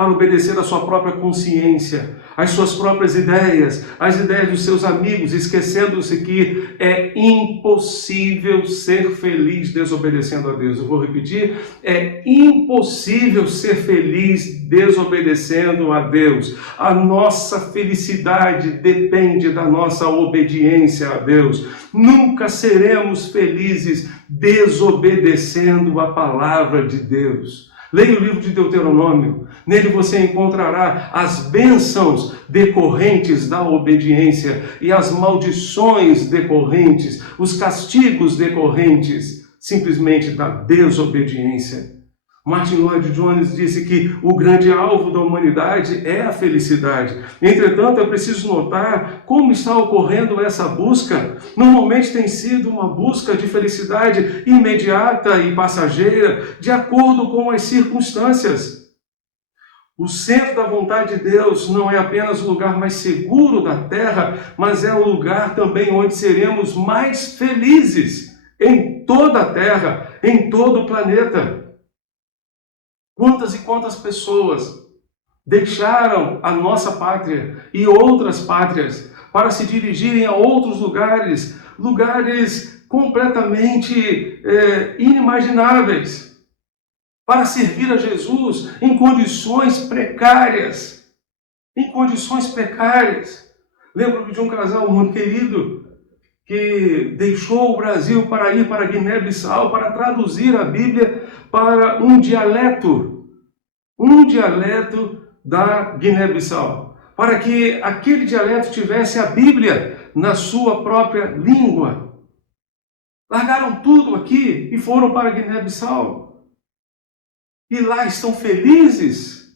para obedecer à sua própria consciência, às suas próprias ideias, às ideias dos seus amigos, esquecendo-se que é impossível ser feliz desobedecendo a Deus. Eu vou repetir, é impossível ser feliz desobedecendo a Deus. A nossa felicidade depende da nossa obediência a Deus. Nunca seremos felizes desobedecendo a palavra de Deus. Leia o livro de Deuteronômio. Nele você encontrará as bênçãos decorrentes da obediência e as maldições decorrentes, os castigos decorrentes simplesmente da desobediência. Martin Lloyd Jones disse que o grande alvo da humanidade é a felicidade. Entretanto, é preciso notar como está ocorrendo essa busca. Normalmente tem sido uma busca de felicidade imediata e passageira, de acordo com as circunstâncias. O centro da vontade de Deus não é apenas o lugar mais seguro da terra, mas é o lugar também onde seremos mais felizes em toda a terra, em todo o planeta. Quantas e quantas pessoas deixaram a nossa pátria e outras pátrias para se dirigirem a outros lugares, lugares completamente inimagináveis, para servir a Jesus em condições precárias. Lembro-me de um casal muito querido que deixou o Brasil para ir para Guiné-Bissau para traduzir a Bíblia para um dialeto da Guiné-Bissau, para que aquele dialeto tivesse a Bíblia na sua própria língua. Largaram tudo aqui e foram para Guiné-Bissau. E lá estão felizes,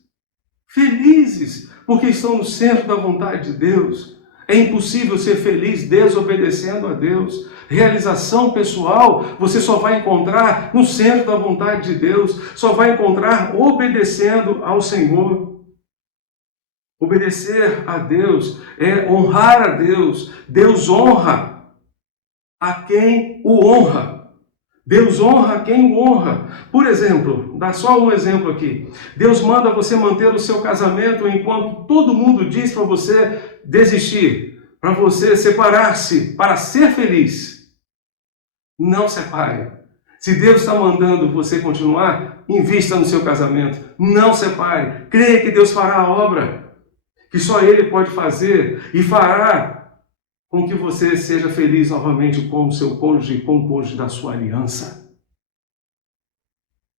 porque estão no centro da vontade de Deus. É impossível ser feliz desobedecendo a Deus. Realização pessoal você só vai encontrar no centro da vontade de Deus, só vai encontrar obedecendo ao Senhor. Obedecer a Deus é honrar a Deus. Deus honra a quem o honra. Deus honra quem o honra. Por exemplo, dá só um exemplo aqui. Deus manda você manter o seu casamento enquanto todo mundo diz para você desistir, para você separar-se, para ser feliz. Não separe. Se Deus está mandando você continuar, invista no seu casamento. Não separe. Creia que Deus fará a obra, que só Ele pode fazer e fará com que você seja feliz novamente com o seu cônjuge e com o cônjuge da sua aliança.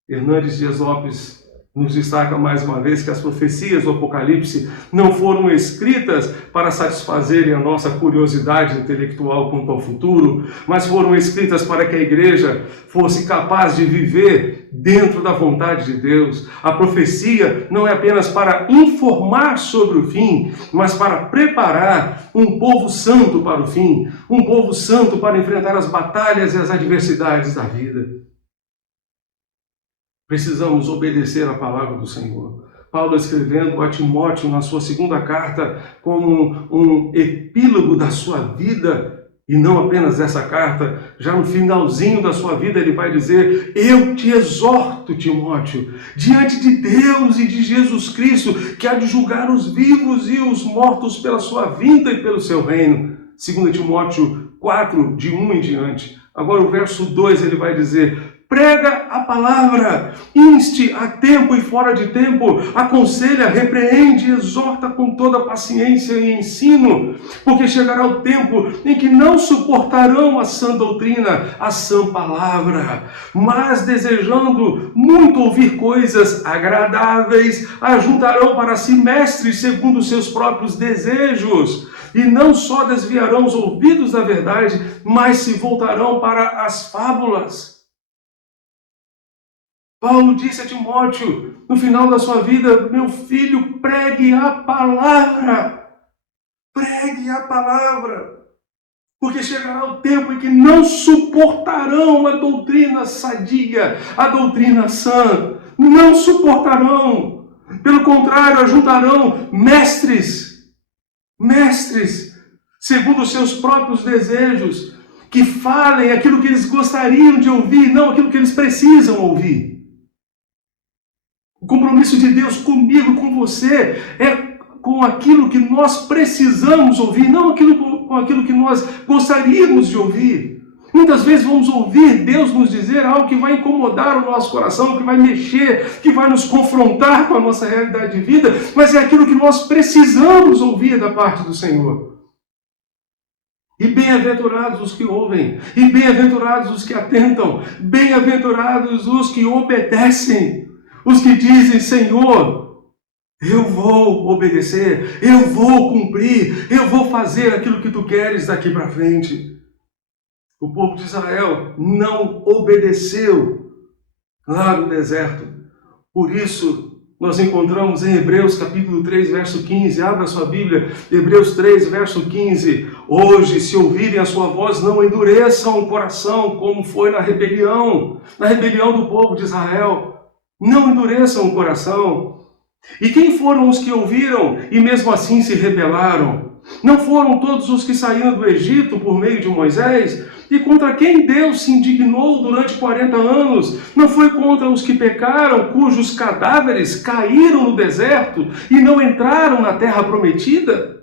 Hernandes Dias Lopes nos destaca mais uma vez que as profecias do Apocalipse não foram escritas para satisfazerem a nossa curiosidade intelectual quanto ao futuro, mas foram escritas para que a igreja fosse capaz de viver dentro da vontade de Deus. A profecia não é apenas para informar sobre o fim, mas para preparar um povo santo para o fim, um povo santo para enfrentar as batalhas e as adversidades da vida. Precisamos obedecer à palavra do Senhor. Paulo escrevendo a Timóteo na sua segunda carta como um epílogo da sua vida, e não apenas dessa carta, já no finalzinho da sua vida ele vai dizer: eu te exorto, Timóteo, diante de Deus e de Jesus Cristo, que há de julgar os vivos e os mortos pela sua vinda e pelo seu reino. 2 Timóteo 4, de 1 em diante. Agora o verso 2 ele vai dizer: prega a palavra, inste a tempo e fora de tempo, aconselha, repreende, exorta com toda paciência e ensino, porque chegará o tempo em que não suportarão a sã doutrina, a sã palavra, mas desejando muito ouvir coisas agradáveis, ajuntarão para si mestres segundo os seus próprios desejos, e não só desviarão os ouvidos da verdade, mas se voltarão para as fábulas. Paulo disse a Timóteo, no final da sua vida: meu filho, pregue a palavra. Pregue a palavra. Porque chegará o tempo em que não suportarão a doutrina sadia, a doutrina sã. Não suportarão. Pelo contrário, ajuntarão mestres, segundo os seus próprios desejos, que falem aquilo que eles gostariam de ouvir, não aquilo que eles precisam ouvir. O compromisso de Deus comigo, com você, é com aquilo que nós precisamos ouvir, não com aquilo que nós gostaríamos de ouvir. Muitas vezes vamos ouvir Deus nos dizer algo que vai incomodar o nosso coração, que vai mexer, que vai nos confrontar com a nossa realidade de vida, mas é aquilo que nós precisamos ouvir da parte do Senhor. E bem-aventurados os que ouvem, e bem-aventurados os que atentam, bem-aventurados os que obedecem, os que dizem: Senhor, eu vou obedecer, eu vou cumprir, eu vou fazer aquilo que tu queres daqui para frente. O povo de Israel não obedeceu lá no deserto. Por isso, nós encontramos em Hebreus capítulo 3, verso 15. Abra sua Bíblia, Hebreus 3, verso 15. Hoje, se ouvirem a sua voz, não endureçam o coração, como foi na rebelião do povo de Israel. Não endureçam o coração. E quem foram os que ouviram e mesmo assim se rebelaram? Não foram todos os que saíram do Egito por meio de Moisés? E contra quem Deus se indignou durante 40 anos? Não foi contra os que pecaram, cujos cadáveres caíram no deserto e não entraram na terra prometida?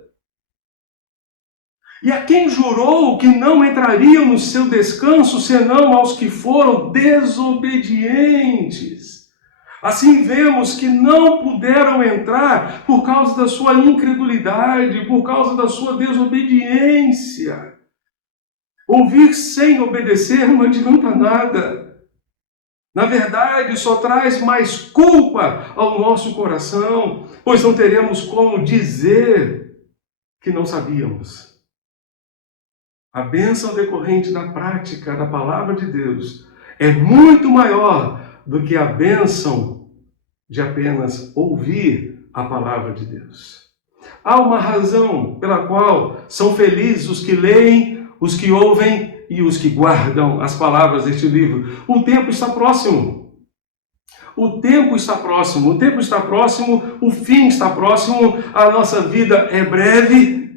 E a quem jurou que não entrariam no seu descanso, senão aos que foram desobedientes? Assim vemos que não puderam entrar por causa da sua incredulidade, por causa da sua desobediência. Ouvir sem obedecer não adianta nada. Na verdade, só traz mais culpa ao nosso coração, pois não teremos como dizer que não sabíamos. A bênção decorrente da prática da palavra de Deus é muito maior do que a bênção de apenas ouvir a palavra de Deus. Há uma razão pela qual são felizes os que leem, os que ouvem e os que guardam as palavras deste livro. O tempo está próximo. O tempo está próximo. O tempo está próximo. O fim está próximo. A nossa vida é breve.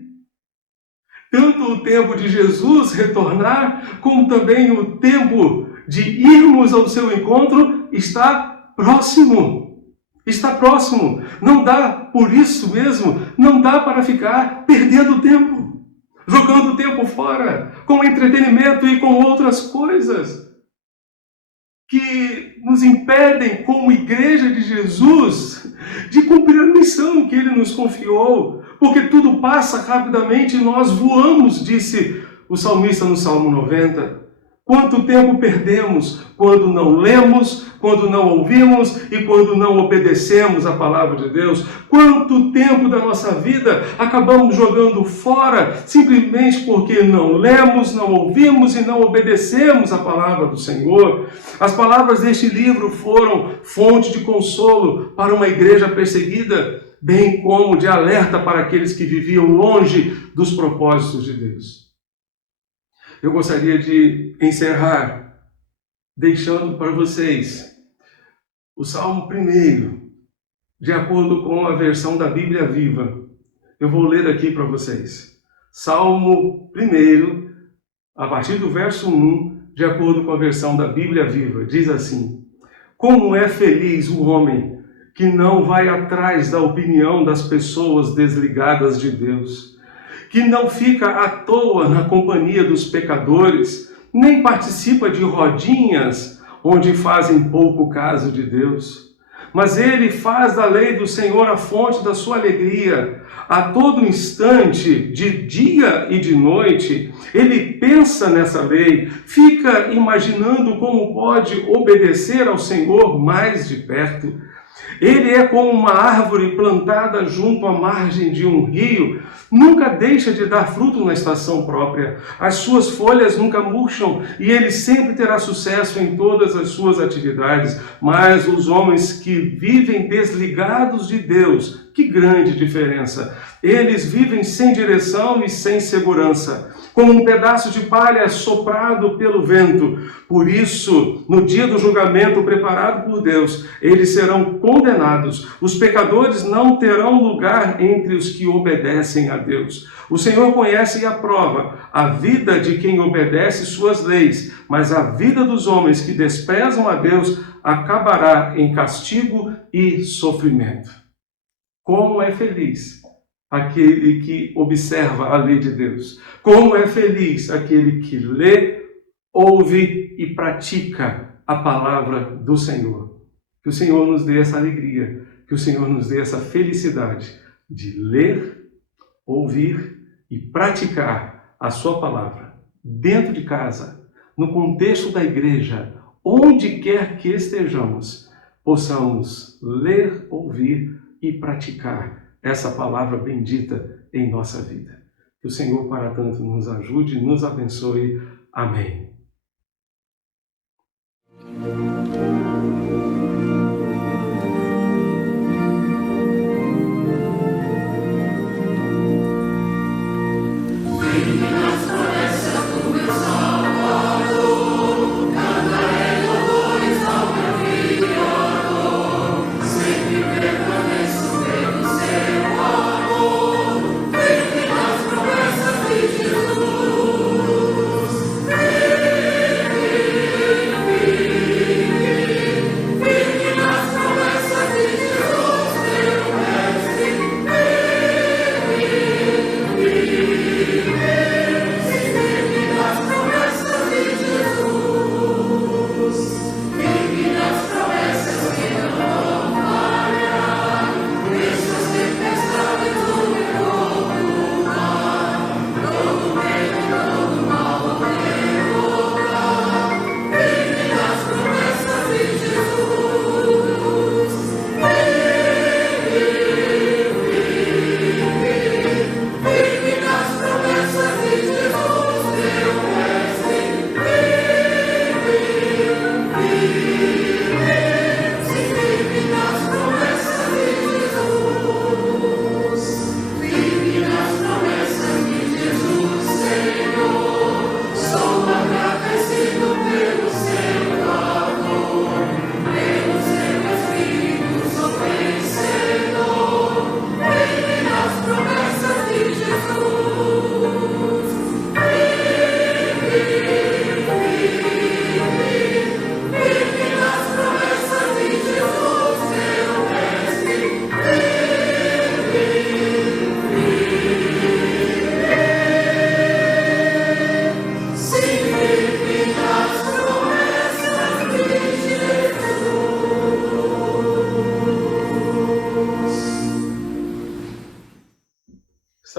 Tanto o tempo de Jesus retornar, como também o tempo de irmos ao seu encontro está próximo. Está próximo. Não dá, por isso mesmo, não dá para ficar perdendo tempo, jogando o tempo fora, com entretenimento e com outras coisas que nos impedem, como igreja de Jesus, de cumprir a missão que Ele nos confiou, porque tudo passa rapidamente e nós voamos, disse o salmista no Salmo 90. Quanto tempo perdemos quando não lemos, quando não ouvimos e quando não obedecemos a palavra de Deus? Quanto tempo da nossa vida acabamos jogando fora simplesmente porque não lemos, não ouvimos e não obedecemos a palavra do Senhor? As palavras deste livro foram fonte de consolo para uma igreja perseguida, bem como de alerta para aqueles que viviam longe dos propósitos de Deus. Eu gostaria de encerrar deixando para vocês o Salmo 1, de acordo com a versão da Bíblia Viva. Eu vou ler aqui para vocês. Salmo 1, a partir do verso 1, de acordo com a versão da Bíblia Viva. Diz assim: Como é feliz o homem que não vai atrás da opinião das pessoas desligadas de Deus, que não fica à toa na companhia dos pecadores, nem participa de rodinhas onde fazem pouco caso de Deus. Mas ele faz da lei do Senhor a fonte da sua alegria. A todo instante, de dia e de noite, ele pensa nessa lei, fica imaginando como pode obedecer ao Senhor mais de perto. Ele é como uma árvore plantada junto à margem de um rio, nunca deixa de dar fruto na estação própria. As suas folhas nunca murcham e ele sempre terá sucesso em todas as suas atividades. Mas os homens que vivem desligados de Deus, Que grande diferença! Eles vivem sem direção e sem segurança, como um pedaço de palha soprado pelo vento. Por isso, no dia do julgamento preparado por Deus, eles serão condenados. Os pecadores não terão lugar entre os que obedecem a Deus. O Senhor conhece e aprova a vida de quem obedece suas leis, mas a vida dos homens que desprezam a Deus acabará em castigo e sofrimento. Como é feliz aquele que observa a lei de Deus. Como é feliz aquele que lê, ouve e pratica a palavra do Senhor. Que o Senhor nos dê essa alegria, que o Senhor nos dê essa felicidade de ler, ouvir e praticar a sua palavra dentro de casa, no contexto da igreja, onde quer que estejamos, possamos ler, ouvir e praticar essa palavra bendita em nossa vida. Que o Senhor, para tanto, nos ajude e nos abençoe. Amém.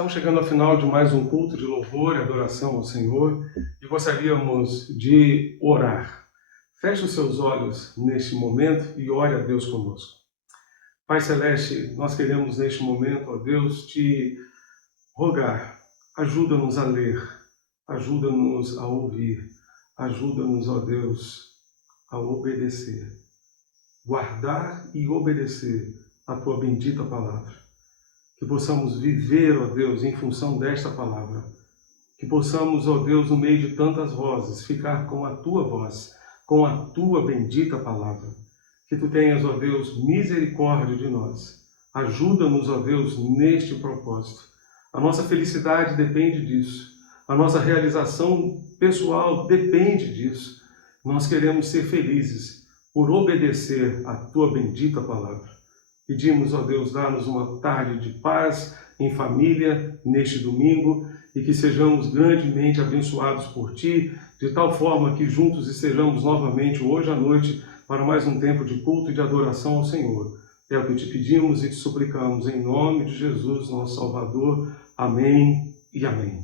Estamos chegando ao final de mais um culto de louvor e adoração ao Senhor e gostaríamos de orar. Feche os seus olhos neste momento e ore a Deus conosco. Pai Celeste, nós queremos neste momento, ó Deus, te rogar. Ajuda-nos a ler, ajuda-nos a ouvir, ajuda-nos, ó Deus, a obedecer. Guardar e obedecer a tua bendita palavra. Que possamos viver, ó Deus, em função desta palavra. Que possamos, ó Deus, no meio de tantas vozes, ficar com a tua voz, com a tua bendita palavra. Que tu tenhas, ó Deus, misericórdia de nós. Ajuda-nos, ó Deus, neste propósito. A nossa felicidade depende disso. A nossa realização pessoal depende disso. Nós queremos ser felizes por obedecer a tua bendita palavra. Pedimos, ó Deus, dá-nos uma tarde de paz em família neste domingo e que sejamos grandemente abençoados por Ti, de tal forma que juntos estejamos novamente hoje à noite para mais um tempo de culto e de adoração ao Senhor. É o que te pedimos e te suplicamos em nome de Jesus, nosso Salvador. Amém e amém.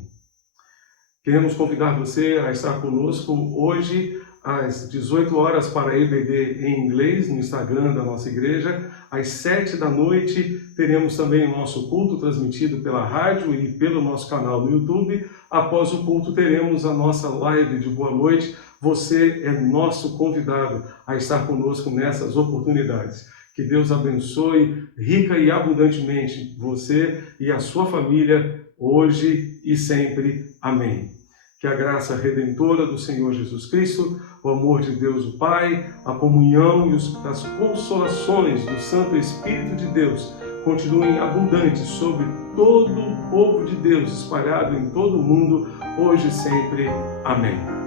Queremos convidar você a estar conosco hoje às 18 horas para EBD em inglês, no Instagram da nossa igreja. Às 7 da noite teremos também o nosso culto transmitido pela rádio e pelo nosso canal no YouTube. Após o culto teremos a nossa live de boa noite. Você é nosso convidado a estar conosco nessas oportunidades. Que Deus abençoe rica e abundantemente você e a sua família, hoje e sempre. Amém. Que a graça redentora do Senhor Jesus Cristo, o amor de Deus o Pai, a comunhão e as consolações do Santo Espírito de Deus continuem abundantes sobre todo o povo de Deus espalhado em todo o mundo, hoje e sempre. Amém.